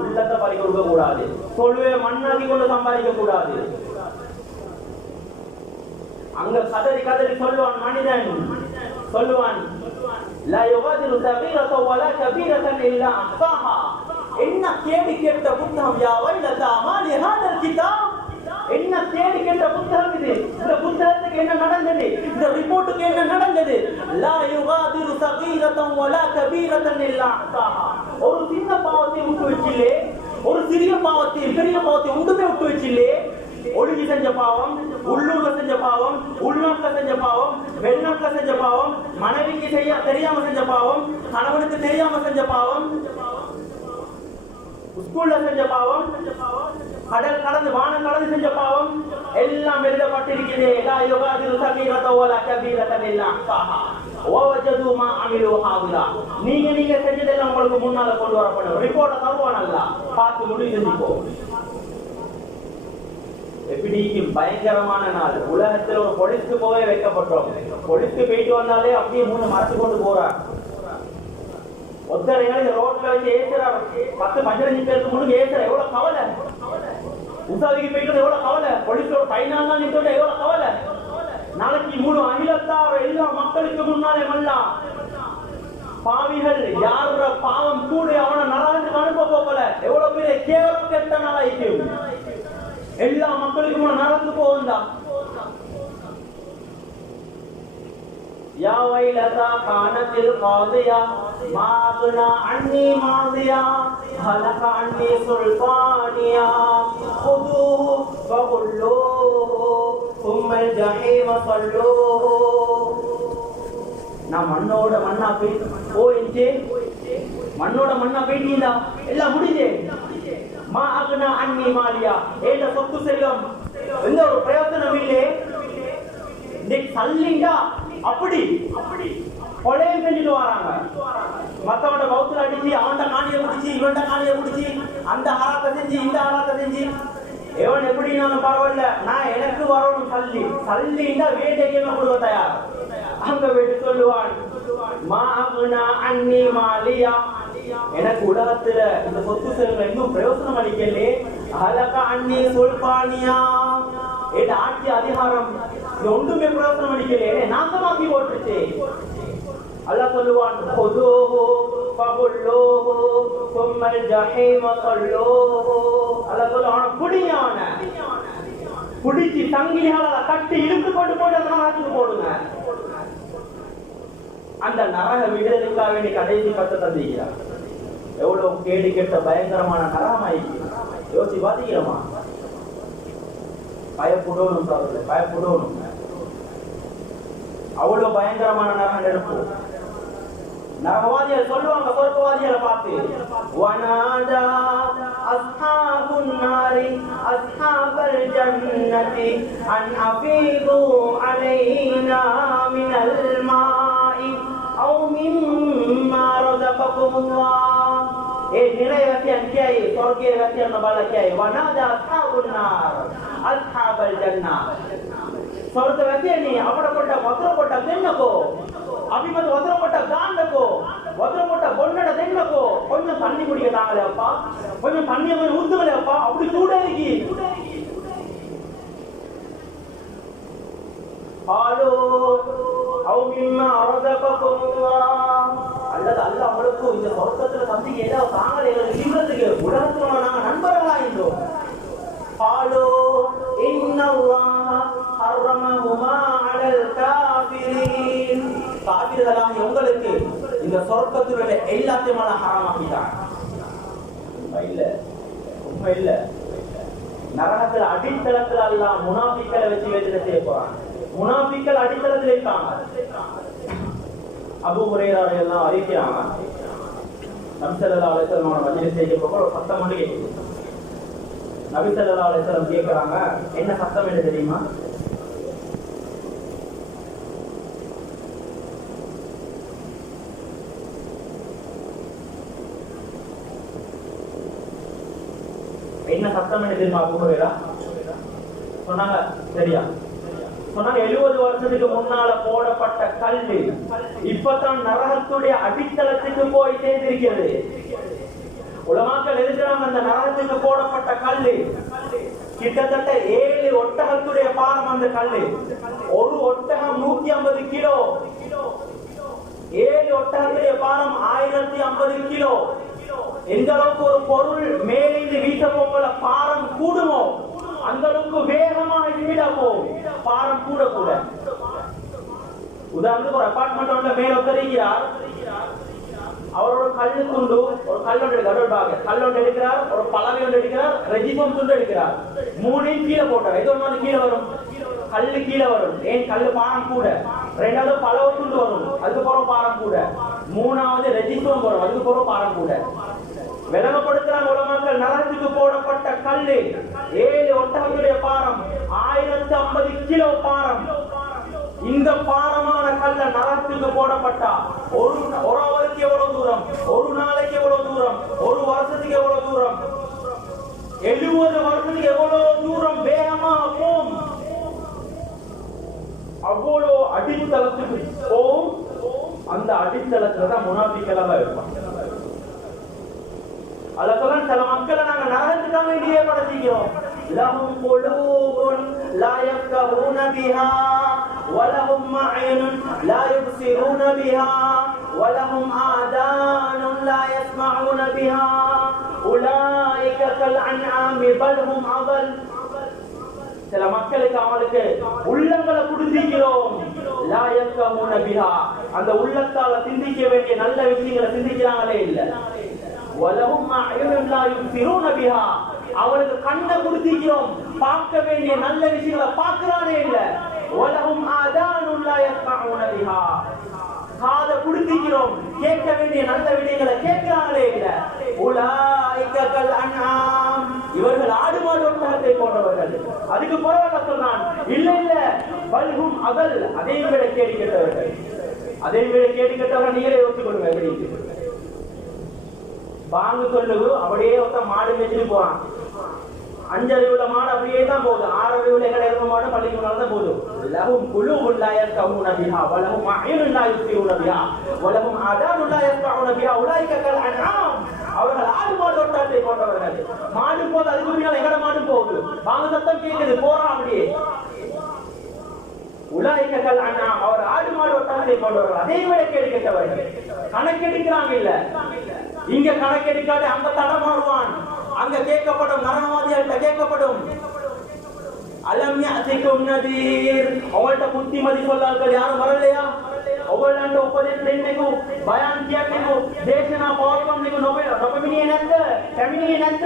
உள்ளத்தை பறி கொடுக்க கூடாது. தொழுவே மண்ணாக்கி கொண்டு சம்பாதிக்க கூடாது. அங்க கதறி கதறி சொல்லுவான் மனிதன், சொல்லுவான் லா யுகாதிரு சகீரத வலா கபீரதன் இல்லா அஹ்சாஹா. என்ன கேடி கேட்ட புத்தகம், யா வைலதா மாலி ஹாதல் கிதாப். என்ன தேடி கேட்ட புத்தகம் இது. இந்த புத்தகத்துக்கு என்ன நடந்தது, இந்த ரிப்போர்ட்டுக்கு என்ன நடந்தது? லா யுகாதிரு சகீரதன் வலா கபீரதன் இல்லா அஹ்சாஹா. ஒரு சின்ன பாவத்தை விட்டு வச்சில்லே, ஒரு சிறிய பாவத்தை பெரிய பாவத்தை ஒன்றுமே விட்டு வச்சில்லே. ஒழுங்கி செஞ்ச பாவம், உள்ளூர்ல செஞ்ச பாவம், உள்நாட்டுல செஞ்ச பாவம், வெளிநாட்டுல செஞ்ச பாவம், மனைவிக்கு தெரியாம செஞ்ச பாவம், கணவனுக்கு தெரியாம செஞ்ச பாவம், ஸ்கூல்ல செஞ்ச பாவம், கடல் கடந்து வானம் கடந்து செஞ்ச பாவம் எல்லாம் எழுதப்பட்டிருக்கிறது. லா யுகாதிரு சகீரத வலா கபீரத இல்லா அஹ்சாஹா வவஜது மா அமிலு ஹாதிரா. நீங்க செஞ்சதெல்லாம் உங்களுக்கு முன்னால கொண்டு வரப்படும். ரிப்போர்ட்டை தருவான் அல்லாஹ், பார்த்து முடிவு செஞ்சுக்கோ. எப்படிக்கு பயங்கரமான நாள். உலகத்தில் ஒரு பொலிஸ்க்கு போவே வைக்கப்பட்டோம். பொலிஸ்க்கு போயிட்டு வந்தாலே அப்படியே மூணு மறைச்சு கொண்டு போறார். ஒத்தரைகளை ரோட்ல வச்சு ஏசுறாரு. 10-15 பேருக்கு முன்னு ஏசுற. எவ்வளவு கவலை. உசாவிக்கு போயிட்டு எவ்வளவு கவலை. பொலிஸ்ல ஒரு 14 நாள் நின்று எவ்வளவு கவலை. நாளைக்கு முழு அகிலத்தார் எல்லா மக்களுக்கு முன்னாலே மல்லாம் பாவிகள் யார பாவம் கூட அவனை நரகத்துக்கு அனுப்ப போகல. எவ்வளவு பெரிய கேவலம் கெட்ட நாளாயிட்டு எல்லா மக்களுக்கும் நடந்து போகுதா. யா வைலதா கானத்தில் காதியா மாதுனா அன்னி மாதியா ஹலக அன்னி சுல்தானியா குதுஹு வகுல்லூஹு உம்மல் ஜஹீம ஸல்லூஹு. நான் மண்ணோட மண்ணா போயிட்டு போயிடுச்சு. மண்ணோட மண்ணா போயிட்டீங்களா? எல்லாம் முடிஞ்சே. மா அக்னா அன்னி மாலியா. ஏண்ட சொத்து செல்வம் எந்த ஒரு பிரயோஜனம் இல்லை. இன்னைக்கு தள்ளிண்டா அப்படி கொலையை செஞ்சுட்டு வராங்க. மத்தவன்ட பௌத்தர் அடிச்சு அவன்கிட்ட காணியை முடிச்சு இவன்கிட்ட காணியை முடிச்சு அந்த ஹராத்தை செஞ்சு இந்த ஹராத்தை செஞ்சு எவன் எப்படினாலும் பரவாயில்ல, நான் எனக்கு வரணும் தள்ளிண்டா வேட்டைக்கு கொடுக்க தயார். அங்க போயிட்டு சொல்லுவான் மா அக்னா அன்னி மாலியா. எனக்கு உலகத்துல இந்த சொத்து செல்வம் இன்னும் பிரயோசனம் அளிக்கலே. அலக அன்னி சுல்தானியா. என் ஆட்சி அதிகாரம் ஒன்றுமே பிரயோசனம் அளிக்கலே. நாசமாக்கி போட்டுச்சு. அல்லாஹ் சொல்லுவான் குதுஹு ஃபகுல்லூஹு சும்மல் ஜஹீம ஸல்லூஹு. அல்லாஹ் சொல்லுவான் புடியான புடிச்சி சங்கிலியால கட்டி இழுத்து கொண்டு போட்டு நரகத்துக்கு போடுங்க. அந்த நரக விடுதலுக்காக வேண்டி கடைசி பத்து தந்திக்கிறார். எவ்வளவு கேடு கெட்ட பயங்கரமான நரகமாயிருக்கு. யோசி பாத்தீங்களா? பயப்படணும் சார், பயப்படணும். அவ்வளவு பயங்கரமான நரகம் எடுப்போம். நரகவாதிகள் சொல்லுவாங்க சொர்க்கவாதிகளை பார்த்து வனாதா அஸ்ஹாபுன் நாரி அஸ்ஹாபல் ஜன்னதி அன் அஃபீது அலைனா மினல் மாஇ அவ் மிம்மா ரஸககுமுல்லாஹ். ஏ நிறைவேற்றியன் கியாய் சொர்க்கே வெற்றியன் பல கியாய் வனாதா அஸ்ஹாபுன் நார் அஸ்ஹாபல் ஜன்னா. சொர்க்க வெற்றியனி அவடப்பட்ட வத்ரப்பட்ட தென்னகோ அபிமத் வத்ரப்பட்ட காண்டகோ வத்ரப்பட்ட பொன்னட தென்னகோ கொஞ்சம் தண்ணி குடிக்க தாங்களே அப்பா, கொஞ்சம் தண்ணியை போய் ஊத்துங்களே அப்பா, அப்படி சூட இருக்கி. ஹலோ அவுமிம்மா ரஸககுமுல்லாஹ். அல்லது அல்லாஹ் அவங்களுக்கு இந்த சொர்க்கத்துல சந்திக்க ஏதாவது தாங்களே எங்களுக்கு ஜீவனத்துக்கு உலகத்துல நாங்க நண்பர்களா இருந்தோம். ஹலோ இன்னல்லாஹ ஹர்ரமஹுமா அலல் காஃபிரீன். காஃபிர்களாகிய உங்களுக்கு இந்த சொர்க்கத்தினுடைய எல்லாத்தையும் ஹராமாக்கிட்டான். உண்மை இல்ல. நரகத்துல அடித்தளத்துல அல்லாஹ் முனாஃபிக்களை வச்சு வேதனை செய்ய போறான். முனாஃபிக்கள் அடித்தளத்தில் இருக்காங்க. அபூ ஹுரைரா எல்லாம் அறிவிக்கிறாங்க. நபி ஸல்லல்லாஹு அலைஹி வஸல்லம் மஜ்லிஸ் செய்யப்போ ஒரு சத்தம் ஒன்று கேட்குது. நபி ஸல்லல்லாஹு அலைஹி வஸல்லம் கேட்கிறாங்க, என்ன சத்தம் என்று தெரியுமா? என்ன சத்தம் என்று தெரியுமா அபூ ஹுரைரா? சொன்னாங்க சரியா? சொன்னாங்க 70 வருஷத்துக்கு முன்னால போடப்பட்ட கல்லு இப்பதான் நரகத்துடைய அடித்தளத்துக்கு போய் சேர்ந்திருக்கிறது. உலமாக்கள் எழுதுறாங்க அந்த நரகத்துக்கு போடப்பட்ட கல்லு கிட்டத்தட்ட 7 ஒட்டகத்துடைய பாரம். அந்த கல்லு ஒரு ஒட்டகம் 150 கிலோ. 7 ஒட்டகத்துடைய பாரம் 1050 கிலோ. எந்த அளவுக்கு ஒரு பொருள் மேலிருந்து வீச போகல பாரம் கூடுமோ அந்த அளவுக்கு வேகமாக ஸ்பீட போகும். பாரம் கூட கூட. உதாரணத்துக்கு ஒரு அபார்ட்மெண்ட் மேல உத்தரிக்கிறார். அவரோட கல்லு துண்டு ஒரு கல்லொண்டு கல்லொண்டு எடுக்கிறார், ஒரு பலகை ஒன்று எடுக்கிறார், ரெஜிபம் துண்டு எடுக்கிறார். 3 கீழே போட்டார். எது ஒன்று கீழே வரும், கல்லு கீழே வரும். ஏன் கல்லு பாரம் கூட. 2வது பலவை துண்டு வரும், அதுக்கு பிறகு பாரம் கூட. 3வது ரெஜிபம் வரும், அதுக்கு பிறகு பாரம் கூட. விளங்கப்படுத்துறாங்க உலமாக்கள். நரகத்துக்கு போடப்பட்ட கல்லு 7 ஒட்டகத்துடைய பாரம், 1050 கிலோ பாரம். இந்த பாரமான கல்ல நரகத்துக்கு போடப்பட்டா ஒரு அவருக்கு எவ்வளவு தூரம், ஒரு நாளைக்கு எவ்வளவு தூரம், ஒரு வருஷத்துக்கு எவ்வளவு தூரம், 70 வருஷத்துக்கு எவ்வளவு தூரம் வேகமா போகும். அவ்வளோ அடித்தளத்துக்கு போகும். அந்த அடித்தளத்துல தான் முனாபிக்கெல்லாம் இருப்பாங்க. அதெல்லாம் சில மக்களை நாங்க நரகத்துக்காக வேண்டியே படைச்சிக்கிறோம். லஹும் குலூபுன் லா யஃகஹூன பிஹா வலஹும் அய்னுன் லா யுப்சிரூன பிஹா வலஹும் ஆதானுன் லா யஸ்மஊன பிஹா உலாயிக கல் அன்ஆமி பல் ஹும் அதல். சில மக்களுக்கு அவங்களுக்கு உள்ளங்களை கொடுத்திருக்கிறோம். லா யஃகஹூன பிஹா, அந்த உள்ளத்தால சிந்திக்க வேண்டிய நல்ல விஷயங்களை சிந்திக்கிறாங்களே இல்ல. வலஹும் அய்னுன் லா யுப்சிரூன பிஹா, அவருக்கு கண்ணை கொடுத்திருக்கிறோம், பார்க்க வேண்டிய நல்ல விஷயங்களை பார்க்கறானே இல்ல. வலஹும் ஆதானுன் லா யஸ்மஊன பிஹா, காதை கொடுத்திருக்கிறோம், கேட்க வேண்டிய நல்ல விடயங்களை கேட்கிறாங்களே இல்ல. உலாயிக கல் அன்ஆம், இவர்கள் ஆடு மாடு ஒட்டகத்தை போன்றவர்கள். அதுக்கு பரவாயில்ல சொன்னான். இல்ல இல்ல, பல்ஹும் அதல், அதை விட கேடி கெட்டவர்கள். அதை விட கேடி கெட்டவர்கள் நீங்களே யோசிச்சு கொள்ளுங்க. எப்படி பாங்கு சொல்லுது, அப்படியே ஒருத்த மாடு மேய்ச்சிட்டு போறான். 5 அறிவுள்ள மாடு அப்படியே தான் போகுது. 6 அறிவுள்ள எங்கட இருக்க மாடு பள்ளிக்கு முன்னால தான் போகுது. லஹும் குலூபுன் லா யஃகஹூன பிஹா வலஹும் அய்னுன் லா யுப்சிரூன பிஹா வலஹும் ஆதானுன் லா யஸ்மஊன பிஹா உலாயிக கல் அன்ஆம், அவர்கள் ஆடு மாடு ஒட்டகத்தை போன்றவர்கள். மாடு போகுது, அதுக்கு பின்னால் எங்கட மாடு போகுது. பாங்கு சத்தம் கேட்குது, போறான் அப்படியே. உலாயிக கல் அன்ஆம், அவர் ஆடு மாடு ஒட்டகத்தை போன்றவர்கள். அதை விட கேடு கெட்டவர்கள். கணக்கெடுக்கிறாங்க இல்ல, இங்க கணக்கெடுக்காது அங்க தடமாறுவான். அங்க கேட்கப்படும், நரகவாதிகள்கிட்ட கேட்கப்படும். அலம் யஅதிகும் நதீர், அவங்கள்ட்ட புத்திமதி சொல்லார்கள் யாரும் வரலையா? அவங்கள்ட்ட உபதேசம் දෙන්නෙකු බයන් කියන්නෙකු දේශනා පවත්වන්නෙකු නොපෙමිණියේ නැද්ද? පැමිණියේ නැද්ද?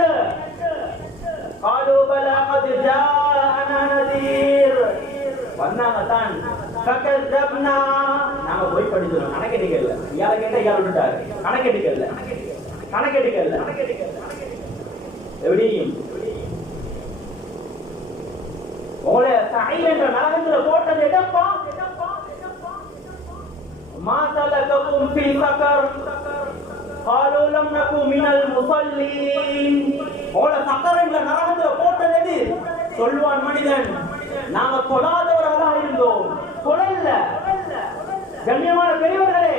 قالوا بلى قد جاءنا نذير, வந்தாங்க தான். فكذبنا, நாம போய் படிச்சோம். கணக்கெடுக்கல, இயால கேட்டா இயால விட்டாரு. கணக்கெடுக்கல. எப்படியும் உங்களை சஹீல் என்ற நரகத்துல போட்டது எடப்பா? மா சலககும் ஃபீ ஸகர் قالوا لم نكن من المصلين. உங்களை சக்கர் என்ற நரகத்துல போட்டது எது? சொல்வான் மனிதன், நாங்க தொழாதவர்களாக இருந்தோம். தொழல. கண்ணியமான பெரியவர்களே,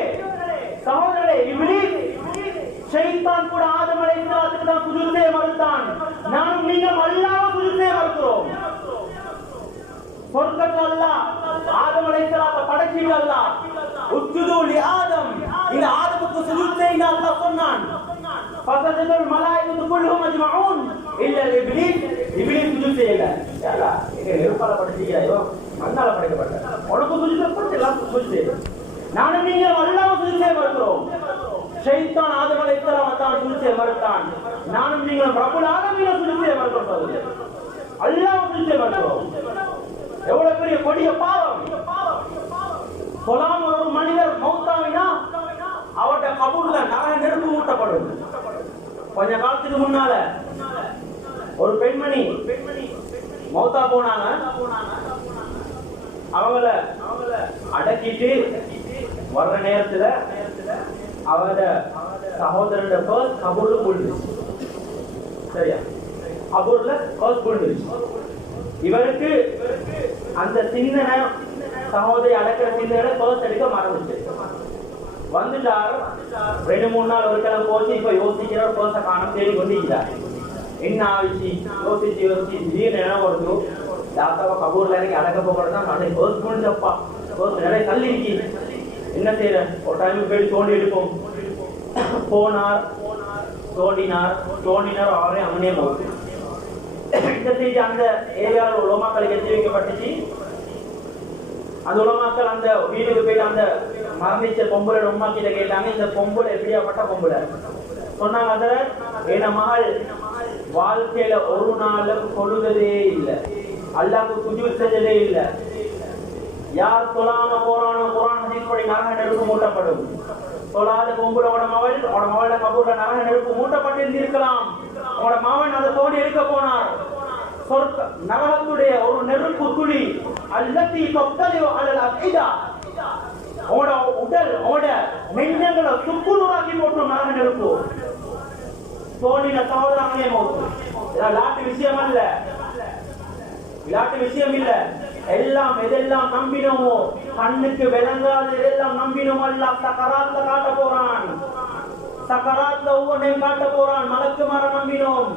சகோதரர்களே, இப்லீஸ் ஷைத்தான் கூட ஆதம் அலைஹிஸ்ஸலாத்துக்கு தான் சுஜூத் செய்ய மறுத்தான். நானும் நீங்கள் அல்லாஹ்வை சுஜூத் செய்ய மறுக்கிறோம். சொர்க்கத்துல அல்லாஹ் ஆதம் அலைஹிஸ்ஸலாத்தை படைச்சிட்டு அல்லாஹ் உஸ்ஜுது லி ஆதம், இந்த ஆதமுக்கு சுஜூத் செய்ய அல்லாஹ் சொன்னான். ஃபஸஜதல் மலாயிகத்து குல்லுஹும் அஜ்மஊன் இல்லா இப்லீஸ், இப்லீஸ் சுஜூத் செய்யல. யா அல்லாஹ், இங்க நெருப்பால படைச்சியாயோ மண்ணால படைக்கப்பட்ட உனக்கு சுஜூத் பண்ணி எல்லாம் சுஜூத் செய்ய. நானும் நீங்கள் அல்லாஹ்வை சுஜூத் செய்ய மறுக்கிறோம். ஷைத்தான் ஆதம் அலைஹிஸ்ஸலாம் தான் சுஜூத் செய்ய மறுத்தான். நானும் நீங்கள் ரப்புல் ஆலமீனை சுஜூத் செய்ய மறுக்கிறோம். அல்லாஹ்வை சுஜூத் செய்ய மறுக்கிறோம். எவ்வளவு பெரிய கொடிய பாவம். சொல்லாம ஒரு மனிதர் மௌத்தாவினா அவருடைய கபூர்ல நரக நெருப்பு மூட்டப்படும். கொஞ்ச காலத்துக்கு முன்னால ஒரு பெண்மணி மௌத்தா போனாங்க. அவங்கள அடக்கிட்டு வர்ற நேரத்துல அவட சகோதரன் கபூர்ல புழுது. சரியா? கபூர்ல புழுது. இவருக்கு அந்த சிந்தனை, சகோதரி அடக்கிற சிந்தனை பர்ஸ் எடுக்க மறந்துச்சு. வந்துட்டார். 2-3 நாள் ஒரு கிழமை போச்சு. இப்ப யோசிக்கிறார், பர்ஸை காணம் தேடி கொண்டிருக்கிறார். என்ன ஆயிடுச்சு யோசிச்சு திடீர்னு என்ன வருது, தாத்தாவை கபூர்ல இறங்கி அடக்க போகிறதான் அன்னைக்கு பர்ஸ் முடிஞ்சப்பா, பர்ஸ் நிறைய தள்ளிக்கு. என்ன செய்யற, ஒரு டைம் போய் தோண்டி எடுப்போம். போனார், தோண்டினார், அவரே அங்கனே போகுது. இந்த செய்தி அந்த ஏரியாவில் உலமாக்களுக்கு எத்தி வைக்கப்பட்டுச்சு. அந்த உலமாக்கள் அந்த வீட்டுக்கு போயிட்டு அந்த மரணிச்ச பொம்பளை உமா கிட்ட கேட்டாங்க, இந்த பொம்பளை எப்படியாப்பட்ட பொம்பளை? சொன்னாங்க, அதுல என் மகள் வாழ்க்கையில ஒரு நாளும் தொழுதே இல்லை, அல்லாஹ்வுக்கு சுஜூத் செஞ்சதே இல்லை. யார் தொழாம போறானோ குர்ஆன் ஹதீஸ் படி நரக நெருப்பு மூட்டப்படும். தொழாத பொம்புலோட மவள கபூர்ல நரக நெருப்பு மூட்டப்பட்டிருந்திருக்கலாம். உங்களோட மகன் அதை தோண்டி எடுக்க போனார். நரகத்துடைய ஒரு நெருப்பு துளி அல்லத்தி தொத்தலியோ அல்லது அசிதா உங்களோட உடல் உங்களோட நெஞ்சங்களை சுக்குநூறாக்கி போட்டு நரக நெருப்பு தோண்டின சகோதரங்களே மௌத்து. விளையாட்டு விஷயம் அல்ல, விளையாட்டு விஷயம் இல்ல. எல்லாம் எதெல்லாம் நம்பினோமோ, கண்ணுக்கு விளங்காது எதெல்லாம் நம்பினோமோ எல்லாம் சக்கராத்ல காட்ட போறான். சக்கராத்ல ஒவ்வொன்றையும் காட்ட போறான். மலக்கு மரம் நம்பினோம்,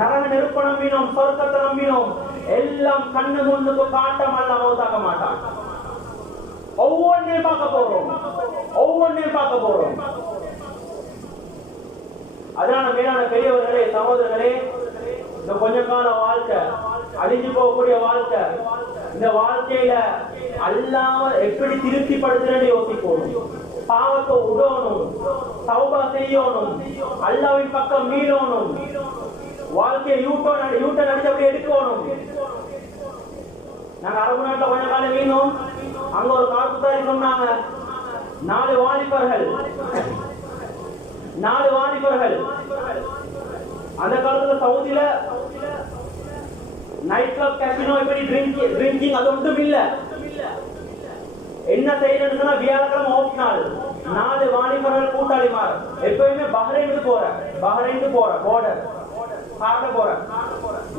நரக நெருப்ப நம்பினோம், சொர்க்கத்தை நம்பினோம், எல்லாம் கண்ணு முன்னுக்கு காட்டம் அல்ல மௌத்தாக்க மாட்டான். ஒவ்வொன்றையும் பார்க்க போறோம், ஒவ்வொன்றையும் பார்க்க போறோம். அதனால மேலான பெரியவர்களே, சகோதரர்களே, இந்த கொஞ்ச கால வாழ்க்கை, அழிஞ்சு போகக்கூடிய வாழ்க்கை, இந்த வாழ்க்கையில அல்லாம எப்படி திருப்திப்படுத்துறேன்னு யோசிக்கணும். பாவத்தை உடணும், தௌபா செய்யணும், அல்லாவின் பக்கம் மீளணும், வாழ்க்கையை யூட்டன் அடிச்சு அப்படி எடுக்கணும். நாங்க அரபு நாட்டுல கொஞ்ச காலம் வீணும். அங்க ஒரு காப்புத்தாரி சொன்னாங்க, 4 வாலிபர்கள் அந்த காலத்துல சவுதியில நைட் கிளப் கேசினோ எப்படி ட்ரிங்கிங் அது ஒன்றும் இல்ல. என்ன செய்யறதுன்னா வியாழக்கிழமை ஆஃப் நாள் 4 வாலிபர்கள் கூட்டாளிமார் எப்பயுமே பஹ்ரைனுக்கு போற பார்டர் கார்ல போற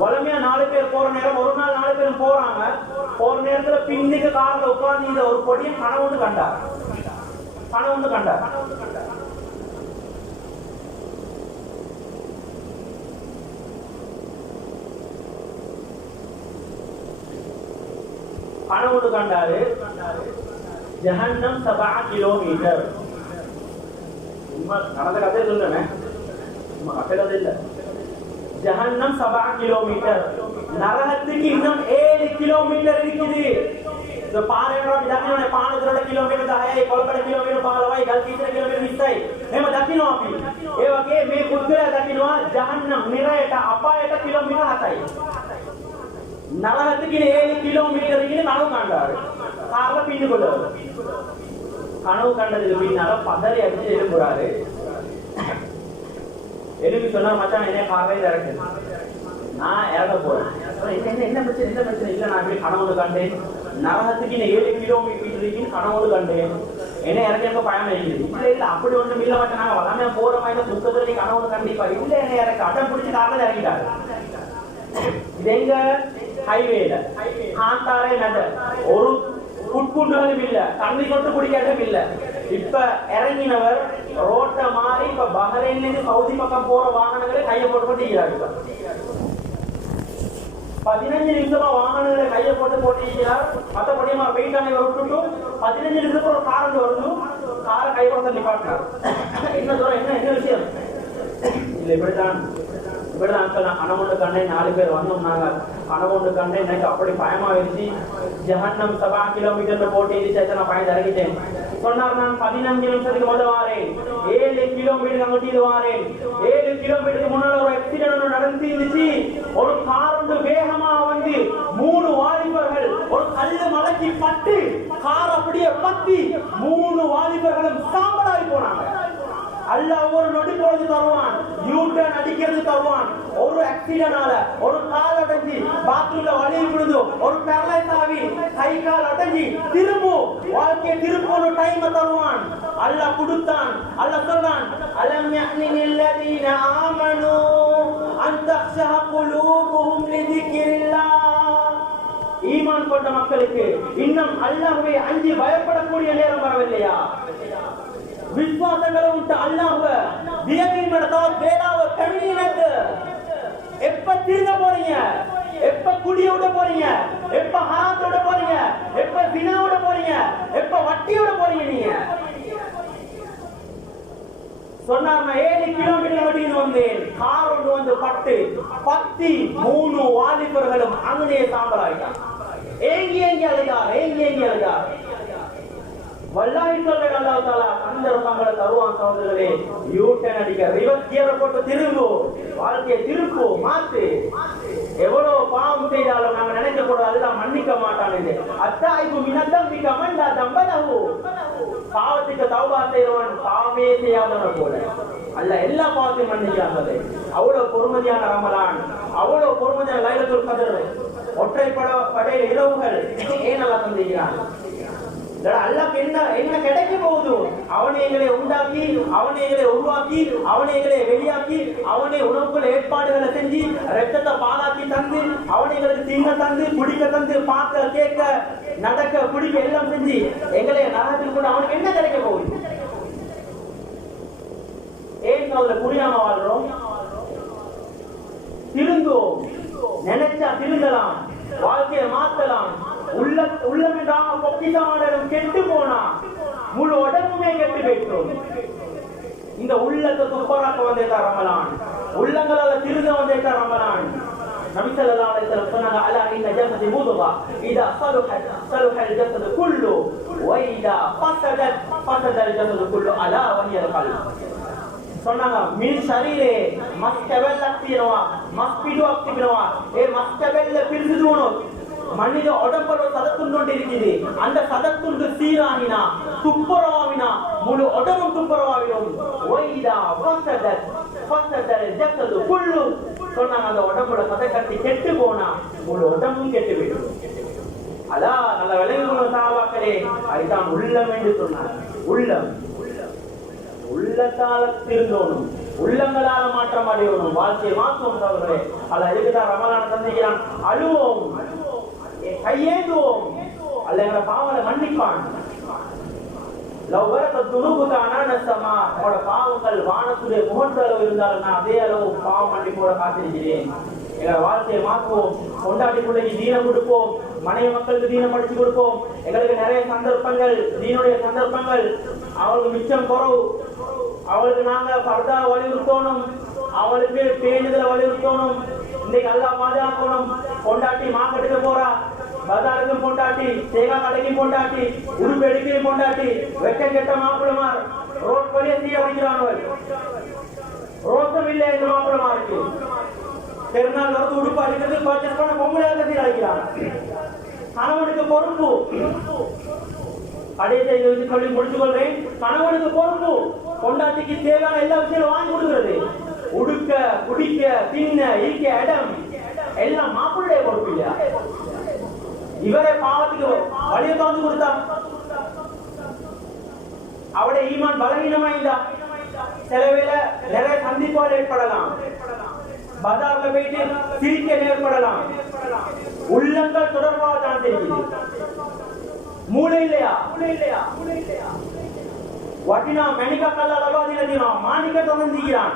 வளமையா 4 பேர் போற நேரம் ஒரு நாள் 4 பேரும் போறாங்க. போற நேரத்துல பின்னுக்கு கார்ல உட்கார்ந்து ஒரு பொடியும் கனவுன்னு கண்டார். கனவுன்னு கண்டாரு. ஜஹன்னம் 7 கிலோமீட்டர். நடந்த கதையை சொல்றேன், கதை கதை இல்ல. ஜஹன்னம் 7 கிலோமீட்டர். நரகத்துக்கு இன்னும் 7 கிலோமீட்டர் இருக்குது. तो पारेरा विधान ने 5 किलोमीटर आहे कोलकड किलोमीटर पालवाई गल कितने किलोमीटर मिसයි එම දකින්න අපි ඒ වගේ මේ පුද්ගලයා දකින්නවා ජහන්නම් නිරයට අපායට කිලෝමීටර් 7යි නරකයට කියන 7 කිලෝමීටර් කියන කණු කණ්ඩාරේ කාර්ල පින්නකොළ කණු කණ්ඩාරේ පින්නලා පදරේ අදිට එළුඹුරාරේ එළුඹි சொன்னா மச்சான் என்ன காரை இறக்கு நான் இறங்க போறேன் என்ன பிரச்சனை இல்ல நான் இப்படி கனவுல கண்டேன் நரகத்துக்கு 7 கிலோமீட்டருக்கு கனவுல கண்டேன் என்ன இறக்க பயணம் இருக்குது இல்ல அப்படி ஒண்ணும் இல்ல மச்சான் நாங்க வளமையா போற மாதிரி துக்கத்துல கனவுல கண்டிப்பா இல்ல என்ன இறக்க அடம் பிடிச்சு கார்ல இறங்கிட்டாரு இது எங்க ஹைவேல காந்தாரே நட ஒரு குட்குண்டுகளும் இல்ல தண்ணி கொண்டு குடிக்கிறதும் இல்ல இப்ப இறங்கினவர் ரோட்ட மாறி இப்ப பஹ்ரைன்ல இருந்து சவுதி பக்கம் போற வாகனங்களை கையை போட்டு இருக்கிறார் 15 நிமிஷமா வாகனங்களை கையை போட்டு இருக்கிறார் மற்றபடியுமா வெயிட்டான விட்டுட்டு 15 நிமிஷத்துல ஒரு கார் வருது காரை கை போட்டு நிப்பாட்டினார் என்ன சொல்ற என்ன விஷயம் இல்ல இப்படிதான் கனவுண்டு கண்டேன் 4 பேர் வந்தோம் நாங்க கனவுண்டு கண்டேன் எனக்கு அப்படி பயமா இருந்துச்சு ஜஹன்னம் 7 கிலோமீட்டர்ல போட்டு இருந்துச்சு நான் பயந்து இறங்கிட்டேன் சொன்னார் நான் 15 நிமிஷத்துக்கு முதல் வாரேன் 7 கிலோமீட்டர் அங்கிட்டு வாரேன் 7 கிலோமீட்டருக்கு முன்னால ஒரு ஆக்சிடென்ட் நடந்து இருந்துச்சு ஒரு கார் வந்து வேகமா வந்து 3 வாலிபர்கள் ஒரு கல்லு மலைக்கு பட்டு கார் அப்படியே பத்தி 3 வாலிபர்களும் சாம்பலாகி போனாங்க அல்லாஹ் ஒரு நொடி பொழுது தருவான் யூட்டன் அடிக்கிறது தருவான் ஒரு ஆக்சிடென்ட்னால ஒரு கால் அடைஞ்சி பாத்ரூம்ல வலி விழுது ஒரு பேரலைஸ் ஆகி கை கால் அடைஞ்சி திரும்ப வாழ்க்கையை திரும்ப டைம் தருவான் அல்லாஹ் கொடுத்தான் அல்லாஹ் சொல்றான் அலம் யஹ்னில் லதீன ஆமனு அன் தக்ஷா குலூபுஹும் லிதிக்ரில்லாஹ் ஈமான் கொண்ட மக்களுக்கு இன்னும் அல்லாஹ்வை அஞ்சி பயப்படக்கூடிய நேரம் வரவில்லையா விசுவாசங்களை விட்டு அல்லாஹ்வை தியகின் நடத்தால் வேளாவை கண்ணினது எப்ப திருந்த போறீங்க எப்ப குடியோட போறீங்க எப்ப ஹராத்தோட போறீங்க எப்ப வினாவோட போறீங்க எப்ப வட்டியோட போறீங்க நீங்க சொன்னார் 7 கிலோமீட்டர் வண்டியில் வந்தேன் கார் ஒன்று வந்து பட்டு 3 வாலிபர்களும் அங்கே சாம்பலாயிட்டான் ஏங்கி அழுதார் வல்லாஹி சொல்றேன் அல்லாஹ் தஆலா சந்தர்ப்பங்களை தருவான் சகோதரர்களே யூட்டன் அடிக்க ரிவர்ஸ் கியர் போட்டு திரும்பு வாழ்க்கையை திருப்பு மாத்து எவ்வளவு பாவம் செய்தாலும் நாங்க நினைக்க கூடாது அதெல்லாம் மன்னிக்க மாட்டான். அத்தாய்பு மினத்தம் மிகமண்டா தம்பனவு, பாவத்துக்கு தௌபா செய்யறவன் பாவமே செய்யாதவன் போல அல்ல, எல்லா பாவத்தையும் மன்னிக்கிறாங்க. அவ்வளவு பொறுமதியான ரமலான், அவ்வளவு பொறுமதியான லைலத்துல் கத்ர், ஒற்றைப்படை இரவுகள் ஏன் நல்லா தந்திருக்கிறான். அல்லாஹ் என்ன கிடைக்க போகுது? அவனை எங்களை உண்டாக்கி, அவனை எங்களை உருவாக்கி, அவனை எங்களை வெளியாக்கி, அவனை உணவுக்குள்ள ஏற்பாடுகளை செஞ்சு ரத்தத்தை பாலாக்கி தந்து, அவனை எங்களுக்கு திங்க தந்து, குடிக்க தந்து, பார்க்க கேட்க நடக்க குடிக்க எல்லாம் செஞ்சு எங்களை நரகத்தில் கூட அவனுக்கு என்ன கிடைக்க போகுது? ஏன் அதுல புரியாம வாழ்றோம்? திருந்தோம், நினைச்சா திருந்தலாம், வாழ்க்கையை மாத்தலாம். உள்ளம் என்றால் பொக்கிஷமானதும் கெட்டு போனா முழு உடம்புமே கெட்டு போயிட்டோம். இந்த உள்ளத்தை துப்பராக்க வந்தேதான் ரமலான், உள்ளங்களால திருந்த வந்தேதான் ரமலான். நபி ஸல்லல்லாஹு அலைஹி வஸல்லம் சொன்னாங்க, அலா இன்ன ஜஸதி முதுகா இதா ஸலுஹத் ஸலுஹல் ஜஸது குல்லு வ இதா ஃபஸதத் ஃபஸதல் ஜஸது குல்லு அலா வஹியல் கல்ப். சொன்னாங்க, மீன் ශරීරේ මස් කැවැල්ලක් තියෙනවා, මස් පිටුවක් තිබෙනවා. ඒ මස් කැවැල්ල පිරිසිදු වුණොත් மனித உடம்புல சதத்துண்டு ஒன்று இருக்குது. அந்த சதத்துண்டு சீராகினா, துப்புரவாவினா, முழு உடம்பும் துப்புரவாவிடும். ஒய்தா ஃபஸதத் ஃபஸதல் ஜஸது குல்லு. சொன்னாங்க, அந்த உடம்புல சதை கட்டி கெட்டு போனா முழு உடம்பும் கெட்டு போயிடும். அலா நல்ல விளைவுள்ள சஹாபாக்களே, அதுதான் உள்ளம் என்று சொன்னாங்க. உள்ளம், உள்ளத்தால திருந்தோணும், உள்ளங்களால மாற்றம் அடையணும், வாழ்க்கையை மாற்றுவோம். சகோதரர்களே, அல்ல இதுக்குதான் ரமலான் தந்திக்கிறான். அழுவோம், கையேந்துவோம், அல்ல எங்களை பாவங்களை மன்னிப்பான். உங்களோட பாவங்கள் வானத்துடைய முகத்தளவு இருந்தாலும் நான் அதே அளவு பாவம் மன்னிப்போட காத்திருக்கிறேன். எங்களை வாழ்க்கையை மாற்றுவோம், கொண்டாடி பிள்ளைக்கு தீனம் கொடுப்போம், மனைவி மக்களுக்கு தீனம் படிச்சு கொடுப்போம். எங்களுக்கு நிறைய சந்தர்ப்பங்கள், தீனுடைய சந்தர்ப்பங்கள் அவங்களுக்கு மிச்சம் குறவு. அவளுக்கு நாங்க பர்தா வலியுறுத்தணும், அவளுக்கு பேணுதலை வலியுறுத்தணும். இன்னைக்கு அல்லாஹ் பாதுகாக்கணும். பொண்டாட்டி மார்க்கெட்டுக்கு போறா, பஜாருக்கும் பொண்டாட்டி, தேங்காய் கடைக்கும் பொண்டாட்டி, உடுப்பு எடுக்கையும் பொண்டாட்டி, வெட்ட கெட்ட மாப்பிளமார் ரோட் வழியை தீய வைக்கிறான். ரோட்டம் இல்லை இந்த மாப்பிளமாருக்கு. பெருநாள் வந்து உடுப்பு அடிக்கிறது பர்ச்சேஸ் பண்ண பொம்பளையாக தீர அடிக்கிறான். கணவனுக்கு பொறுப்பு, கடையை சொல்லி முடிச்சு கொள்றேன். கணவனுக்கு பொறுப்பு, பொண்டாட்டிக்கு தேவையான எல்லா விஷயம் வாங்கி கொடுக்கிறது. உடுக்க, குடிக்க, தின்ன, இருக்க இடம் எல்லாம் மாப்பிள்ளைய பொறுப்பு இல்லையா? இவரே பாவத்துக்கு வழியை தந்து கொடுத்தா, அவருடைய ஈமான் பலவீனமாயிருந்தா சில வேளை நிறைய சந்திப்பால் ஏற்படலாம், பஜார்ல போயிட்டு சிரிக்க ஏற்படலாம். உள்ளங்கள் தொடர்பாக தான் தெரியுது. மூளை இல்லையா? வட்டினா மெனிக்கா கல்ல அளவாதினா மாணிக்க தொடர்ந்துக்கிறான்.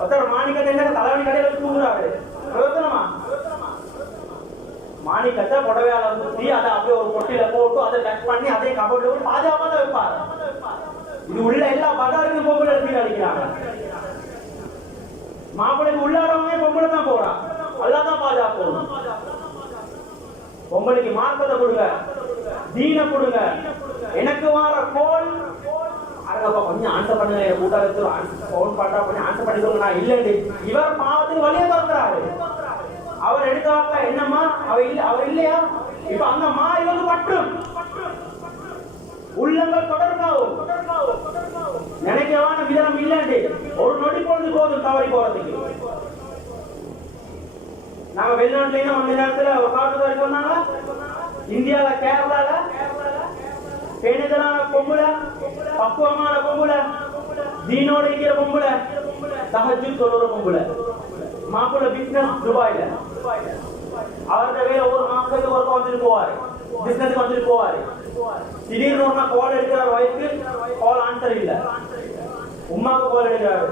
ஒருத்தர் மாணிக்கத்தை என்ன தலைவணி கடையில தூங்குறாரு. பிரயோஜனமா? மாணிக்கத்தை புடவையால சுத்தி அதை அப்படியே ஒரு பொட்டியில போட்டு அதை கட் பண்ணி அதே கபோர்ட்ல போட்டு பாதுகாப்பா தான் வைப்பாரு. இது உள்ள எல்லா பஜாருக்கும் பொம்பளை எடுத்து அடிக்கிறாங்க. மாப்பிள்ளைக்கு உள்ளாடவே பொம்பளை தான் போறா, அல்லாதான் பாதுகாப்போம். பொம்பளைக்கு மார்க்கத்தை கொடுங்க, தீன கொடுங்க. எனக்கு வார கோல் அழகப்பா கொஞ்சம் ஆன்சர் பண்ணுங்க, கூட்டாளத்து போன் பண்றா கொஞ்சம் ஆன்சர் பண்ணிக்கோங்க. நான் இல்லைன்னு இவர் பாவத்துக்கு வழியை பார்க்கிறாரு. அவர் எடுத்த வாக்கா என்னம்மா அவர் இல்லையா? இப்ப அந்த மாறி வந்து மட்டும் உள்ளங்கள் தொடர்பாகும். நினைக்கவான விதம் இல்லைன்னு ஒரு நொடி பொழுது போதும் தவறி போறதுக்கு. நாங்க வெளிநாட்டுல கொஞ்ச நேரத்துல ஒரு காட்டுதா சொன்னாங்க. இந்தியால கேரளால பேணிதலான பொம்பளை, பக்குவமான பொம்பளை, தீனோட இருக்கிற பொம்பளை, தஹஜ்ஜுத் தொழுற பொம்பளை. மாப்பிள்ள பிசினஸ் துபாயில, அவருடைய வேலை ஒரு மாசத்துக்கு ஒரு வந்துட்டு போவாரு, பிசினஸ் வந்துட்டு போவாரு. திடீர்னு ஒரு நாள் கால் எடுக்கிறார், வயசுக்கு கால் ஆன்சர் இல்ல, உமாவுக்கு கால் எடுக்கிறாரு.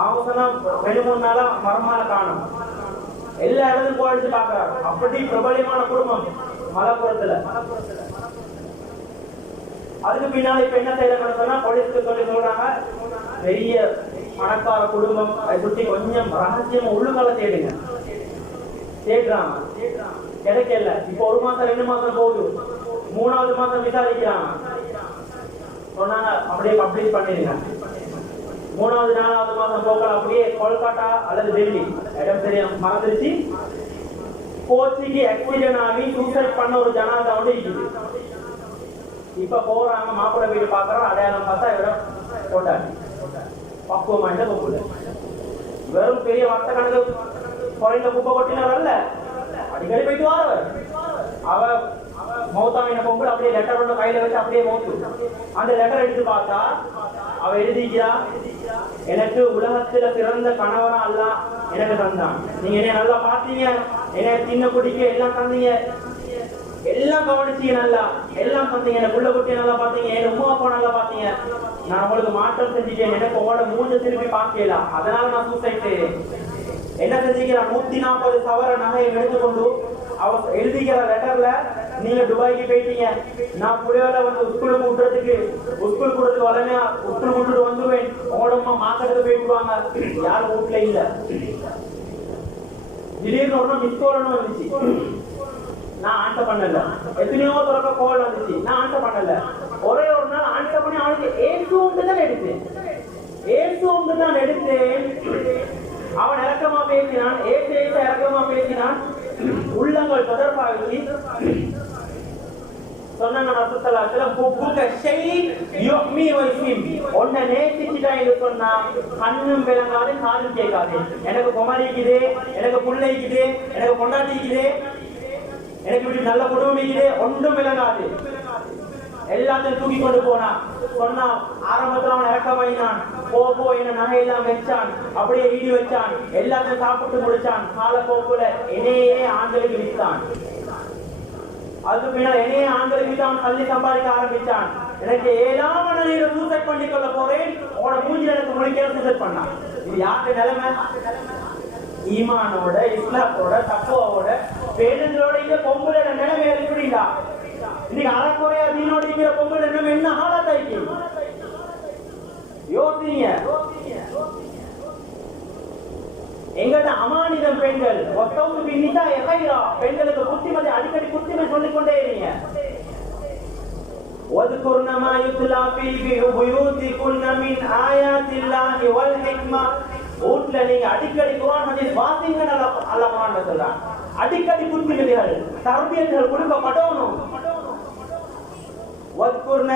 அவங்க சொன்னா 2-3 நாளா மரமால காணும். எல்லா இடத்துக்கும் கால் எடுத்து பாக்குறாரு. அப்படி பிரபலியமான குடும்பம் மலப்புறத்துல. அதுக்கு பின்னால இப்ப என்ன செய்யறாங்கன்னு சொன்னா போலீஸ்க்கு சொல்லி சொல்றாங்க, பெரிய பணக்கார குடும்பம், அதை சுற்றி கொஞ்சம் ரகசியமா உள்ளுக்கால தேடுங்க. தேடுறாங்க, கிடைக்கல. இப்ப 1 மாசம் 2 மாசம் போகுது, 3வது மாசம் விசாரிக்கிறாங்க. சொன்னாங்க அப்படியே பப்ளிஷ் பண்ணிருங்க. மூணாவது நாலாவது மாசம் போக்கள் அப்படியே கொல்கட்டா அல்லது டெல்லி இடம் சரியா மறந்துருச்சு கோச்சிக்கு ஆக்சிடென்ட் ஆகி சூசைட் பண்ண ஒரு ஜனாதா வந்து இருக்குது. இப்ப போறாங்க மாப்பிள்ளை வீடு பாக்குறோம் அடையாளம் பார்த்தா இவரை கொண்டாடி பக்குவமாயிட்ட பொம்புல வெறும் பெரிய வட்ட கணக்கு குறைந்த குப்பை கொட்டினவர் அல்ல அடிக்கடி போயிட்டு வாரவர் அவ மௌத்தாமின பொம்புல அப்படியே லெட்டர் ஒன்று கையில வச்சு அப்படியே மௌத்து அந்த லெட்டர் எடுத்து பார்த்தா அவ எழுதிக்கிறா எனக்கு உலகத்துல பிறந்த கணவரா அல்ல எனக்கு தந்தான் நீங்க என்ன நல்லா பாத்தீங்க என்ன சின்ன குடிக்க எல்லாம் தந்தீங்க எல்லாம் கவனிச்சீங்க நல்லா எல்லாம் தந்தீங்க எனக்கு உள்ள குட்டிய நல்லா பாத்தீங்க என் உமா அப்பா நல்லா பாத்தீங்க நான் உங்களுக்கு மாற்றம் செஞ்சுட்டேன் எனக்கு உங்களோட மூஞ்ச திருப்பி பார்க்கல அதனால நான் சூசைட் என்ன செஞ்சுக்கிறேன் 140 சவர நகையை எடுத்துக்கொண்டு அவ எழுதிக்கிற லெட்டர்ல நீங்க துபாய்க்கு போயிட்டீங்க நான் புரியாத வந்து ஸ்கூலுக்கு விட்டுறதுக்கு ஸ்கூல் கூடத்துக்கு வரலையா ஸ்கூல் விட்டுட்டு வந்துருவேன் உங்களோட அம்மா மாசத்துக்கு போயிடுவாங்க யாரும் வீட்டுல இல்ல திடீர்னு ஒரு மிஸ் கோல் வந்துச்சு நான் ஆன்சர் பண்ணல எத்தனையோ தடவை கோல் வந்துச்சு நான் ஆன்சர் பண்ணல ஒரே ஒரு நாள் ஆன்சர் பண்ணி அவனுக்கு ஏசுவோம்னு தான் எடுத்தேன் ஏசுவோம்னு தான் எடுத்தேன் அவன் இறக்கமா பேசினான் ஏசு இறக்கமா பேசினான் உள்ளங்கள் தொடர்பாகி சொன்னாங்க ரசூலுல்லாஹி புக்க ஷை யுமி வைஃபிம் ஒன்ன நேசிச்சிட்டா என்று சொன்னா கண்ணும் விளங்காது காதும் கேட்காது எனக்கு குமாரிக்குது எனக்கு புள்ளைக்குது எனக்கு பொண்டாட்டிக்குது எனக்கு இப்படி நல்ல குடும்பம் இருக்குது ஒன்றும் விளங்காது எல்லாத்தையும் தூக்கி கொண்டு போனா சொன்னா ஆரம்பத்துல அவன் இறக்கமாயினான் போ என்ன நகையெல்லாம் வச்சான் அப்படியே ஈடி வச்சான் எல்லாத்தையும் சாப்பிட்டு முடிச்சான் காலப்போக்குல என்னையே ஆண்களுக்கு விற்றான் அதுக்கு பின்னால் என்னையே ஆண்களுக்கு விற்று அவன் தள்ளி சம்பாதிக்க ஆரம்பிச்சான் எனக்கு ஏழாம நான் சூசைட் பண்ணி கொள்ள போறேன் உங்களோட மூஞ்சி எனக்கு முடிக்கிற சூசைட் பண்ணான் இது யாருக்கு நிலைமை ஈமானோட இஸ்லாத்தோட தக்குவாவோட பேருந்தோட இங்க பொம்பளோட நிலைமை எப்படிங்களா இன்னைக்கு அறக்குறையா நீனோட இருக்கிற பொம்பளை நிலைமை என்ன ஆளாத்தாய்க்கு யோசிங்க எங்கள்ட்ட அமானிதம் பெண்கள் பெண்களுக்கு புத்திமதி அடிக்கடி புத்திமதி சொல்லிக் கொண்டே இருங்க وَاذْكُرْنَ مَا يُتْلَى فِي بُيُوتِكُنَّ مِنْ آيَاتِ اللَّهِ وَالْحِكْمَةِ வீட்ல நீங்க அடிக்கடி குர்ஆன் ஹதீஸ் வாசிங்கன்னு அல்லாஹ் குர்ஆன்ல சொல்றான் அடிக்கடி புத்திமதிகள் தர்பியத்துகள் கொடுக்கப்படணும் وَاذْكُرْنَ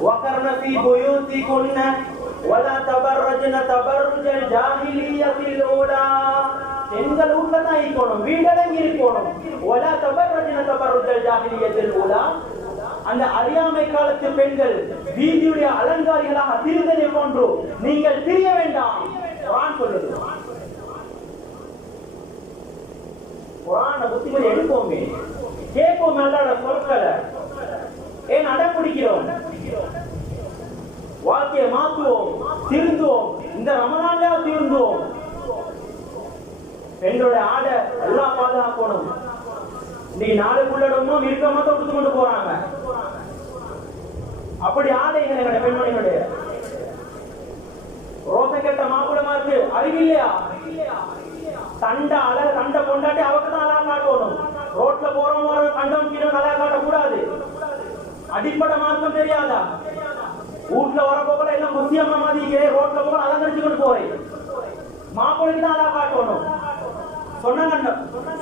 وَقَرْنَ فِي بُيُوتِكُنَّ وَلَا تَبَرَّجْنَ تَبَرُّجَ الْجَاهِلِيَّةِ الْأُولَى பெண்கள் வீட்ல தான் இருக்கணும் வீடடங்கி இருக்கணும் وَلَا تَبَرَّجْنَ تَبَرُّجَ الْجَاهِلِيَّةِ الْأُولَى அந்த அறியாமை காலத்து பெண்கள் வீதியுடைய அலங்காரிகளாக திரிந்ததை போன்று நீங்கள் திரிய வேண்டாம் குர்ஆன் சொல்லுது குர்ஆனை புத்திமதி எடுப்போமே கேட்போம் அல்லாஹ்வோட சொற்களை ஏன் அடம்பிடிக்கிறோம் வாழ்க்கையை மாற்றுவோம் திருந்துவோம் இந்த ரமலான்ல திருந்துவோம் பெண்களுடைய ஆடை எல்லாம் பாதுகாக்கணும் நீ நாளுக்குள்ளடமும் இருக்கமா தொடுத்து கொண்டு போறாங்க அப்படி ஆடைகள் எங்களுடைய பெண்மணிகளுடைய ரோசை கெட்ட மாப்பிளமா இருக்கு அறிவில்லையா தண்டை கொண்டாட்டி அவருக்கு தான் அழகா காட்டணும் ரோட்ல போறவங்க கண்டம் கீழே அழகா காட்டக்கூடாது அடிப்படை மார்க்கம் தெரியாதா வீட்டுல வர போகல எல்லாம் முக்கியமா மாதிரி ரோட்ல போக அலங்கரிச்சு கொண்டு போறேன் மாப்பிளைக்கு தான் அழகா காட்டணும் சொன்னாங்க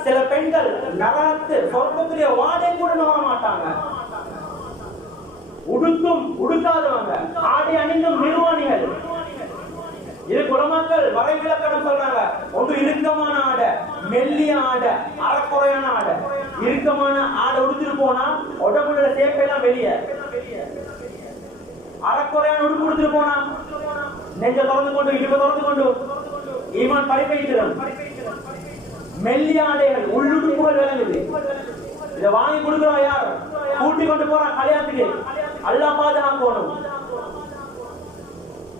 சில பெண்கள் நரகத்து சொர்க்கத்திலே வாடை கூட நம்ப மாட்டாங்க உடுக்கும் உடுக்காதவங்க ஆடை அணிந்தும் நிர்வாணிகள் இது குலமாக்கள் வரைவிலக்கணம் சொல்றாங்க ஒன்று இறுக்கமான ஆடை மெல்லிய ஆடை அறக்குறையான ஆடை இறுக்கமான ஆடை உடுத்துட்டு போனா உடம்புல சேப்பெல்லாம் வெளியே அறக்குறையான உடுப்பு உடுத்துட்டு போனா நெஞ்ச திறந்து கொண்டு இடுப்பை திறந்து கொண்டு ஈமான் பறிப்பைக்கிறோம் மெல்லிய ஆடைகள் உள்ளுடுப்புகள் விளங்குது இதை வாங்கி கொடுக்கிறோம் யார் கூட்டி கொண்டு போறான் கல்யாணத்துக்கு அல்லாஹ் பாதுகாக்கணும்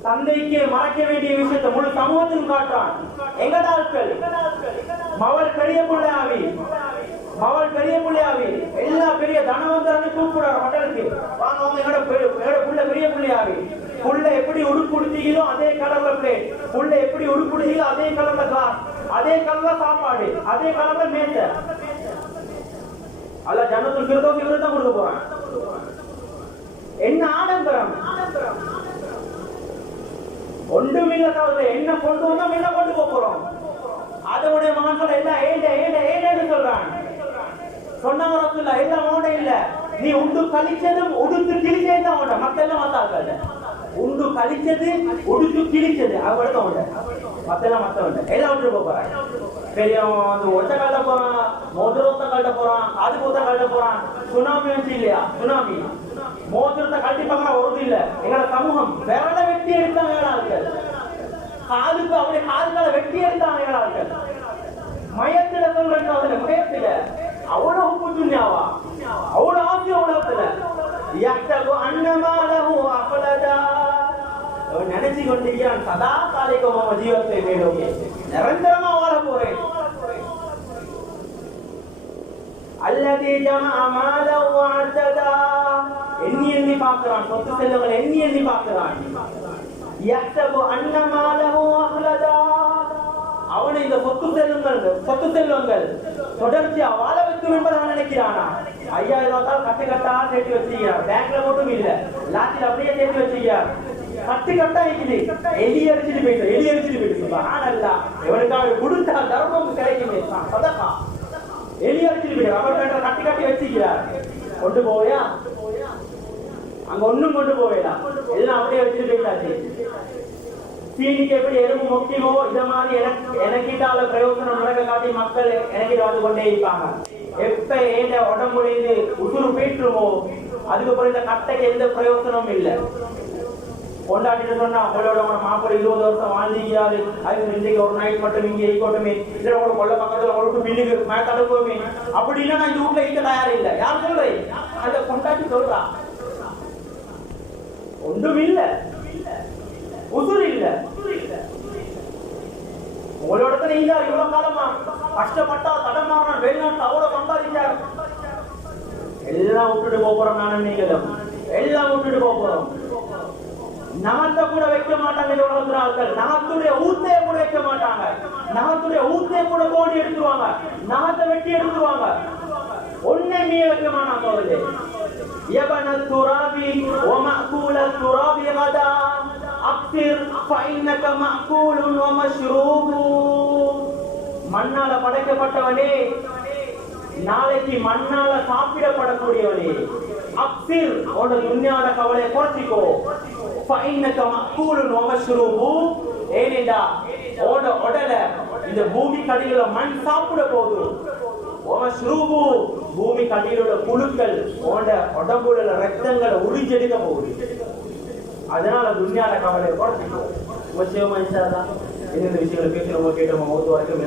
தந்தைக்கு மறைக்க வேண்டிய விஷயத்தை முழு சமூகத்திலும் காட்டுறான் எங்கட ஆட்கள் மவள் பெரிய பிள்ளையாவி எல்லா பெரிய தனவந்தரனை கூப்பிடுறாரு ஹோட்டலுக்கு வாங்க அவங்க எங்கட புள்ள பெரிய பிள்ளையாவி புள்ள எப்படி உடுப்பு உடுத்தீங்களோ அதே கலர்ல பிளேட் புள்ள எப்படி உடுப்பு உடுத்தீங்களோ அதே கலர்ல கிளாஸ் அதே கலர்ல சாப்பாடு அதே கலர்ல மேசை அல்ல ஜன்னத்துல் ஃபிர்தௌஸ் இவரு தான் கொடுக்க போறான் என்ன ஆடம்பரம் ஒன்றுமில்ல தவிர என்ன கொண்டு வந்தோம் என்ன கொண்டு போறோம். அதனுடைய மகன் சொல்ல எல்லாம் ஏன்னு சொல்றான். சொன்னாங்க ரசூலுல்லாஹ் எல்லாம் ஓட இல்ல, நீ உண்டு கழிச்சதும் உடுத்து கிழிச்சது தான் ஓட, மத்த எல்லாம் மத்தாக்காது. உண்டு கழிச்சது உடுத்து கிழிச்சது அவட உண்ட, மத்தெல்லாம் மத்த உண்ட எல்லாம் விட்டு போறான். பெரியவன் வந்து ஒட்ட கட்ட போறான், மோதிரத்தை கட்ட போறான், காது பூத்த கட்ட போறான். சுனாமி வந்து இல்லையா, சுனாமி மோதிரத்தை கட்டி பார்க்கற ஒரு இல்ல. எங்களோட சமூகம் விரல வெட்டி எடுத்தாங்க ஆட்கள், காதுக்கு அவருடைய காதுகளை வெட்டி எடுத்தாங்க ஆட்கள். மயத்துல சொல்றாங்க, மயத்துல அவ்வளவு உப்பு துணியாவா, அவ்வளவு ஆசை உலகத்துல நினைச்சு கொண்டிருக்கிறான். சதா காலிகமாக ஜீவத்தை வேணும், நிரந்தரமா வாழ போறேன். அல்லது எண்ணி எண்ணி பார்க்கிறான், சொத்து செல்வங்கள் எண்ணி எண்ணி பார்க்கிறான். அவனை இந்த சொத்து செல்வங்கள் தொடர்ச்சியா வாழ வைக்கும் என்பதை அவன் நினைக்கிறானா? 5000 கட்டு கட்டா சேர்த்து வச்சிருக்கிறார், பேங்க்ல மட்டும் இல்ல, லாட்சியில் அப்படியே சேர்த்து வச்சிருக்கிறார். கட்டு கட்டா இருக்குது, எலி அரிச்சிட்டு போயிட்டு ஆனல்லா எவனுக்காக கொடுத்தா தர்மம் கிடைக்குமே, சதகா. எலி அரிச்சிட்டு போயிட்டு ரப்பர் பேண்டை கட்டி கட்டி வச்சிருக்கிறார். கொண்டு போவையா? அங்க ஒண்ணும் கொண்டு போவேடா, எல்லாம் அப்படியே வச்சுட்டு போயிட்டாச்சு. சீனிக்கு எப்படி எறும்பு முக்கியமோ இத மாதிரி எனக்கிட்டால பிரயோசனம் நடக்க காட்டி மக்கள் எனக்கிட்ட வந்து கொண்டே இருப்பாங்க. எப்ப ஏண்ட உடம்புடையது உசுறு போயிட்டுருமோ அதுக்கப்புறம் இந்த கட்டைக்கு எந்த பிரயோசனமும் இல்லை. கொண்டாடிட்டு சொன்னா அவளோட மாப்பிள்ளை 20 வருஷம் வாழ்ந்துக்கிறாரு, அது இன்றைக்கு ஒரு நைட் மட்டும் இங்கே இருக்கட்டுமே, இதுல ஒரு கொள்ள பக்கத்துல ஒரு பில்லுக்கு தடுப்போமே அப்படின்னா நான் இந்த வீட்டுல இருக்க தயார் இல்லை. யார் சொல்றேன்? அந்த கொண்டாடி சொல்றா ஒன்றும் இல்ல, உசுறு இல்ல. உங்களோட நீங்க இவ்வளவு காலமா கஷ்டப்பட்டா தடமாறினா வெளிநாட்டு அவ்வளவு சம்பாதிச்சார், எல்லாம் விட்டுட்டு போறோம். நானும் நீங்களும் எல்லாம் விட்டுட்டு போறோம். நகத்தை கூட வைக்க மாட்டாங்க இந்த உலகத்துல ஆட்கள், நகத்துடைய ஊத்தைய கூட வைக்க மாட்டாங்க, நகத்துடைய ஊத்தைய கூட கோடி எடுத்துருவாங்க, நகத்தை வெட்டி எடுத்துருவாங்க, ஒண்ணுமே வைக்க மாட்டாங்க. يبن التراب ومأكول التراب غدا أكثر فإنك مأكول ومشروب. மண்ணால படைக்கப்பட்டவனே, நாளைக்கு மண்ணால சாப்பிடப்படக்கூடியவனே, அக்ஸிர் உன்னோட துன்யாவோட கவலையை குறைச்சிக்கோ. فإنك مأكول ومشروب. ஏனேடா உன்னோட உடல இந்த பூமி கடியில மண் சாப்பிட போகுது. பூமி கடியிலுள்ள புழுக்கள் உடம்புல ரத்தங்களை உறிஞ்செடுக்க போகுது. அதனால துன்யால கவலை குறைச்சிக்கும். இந்த விஷயங்களை பேசி நம்ம கேட்டோம். வரைக்கும்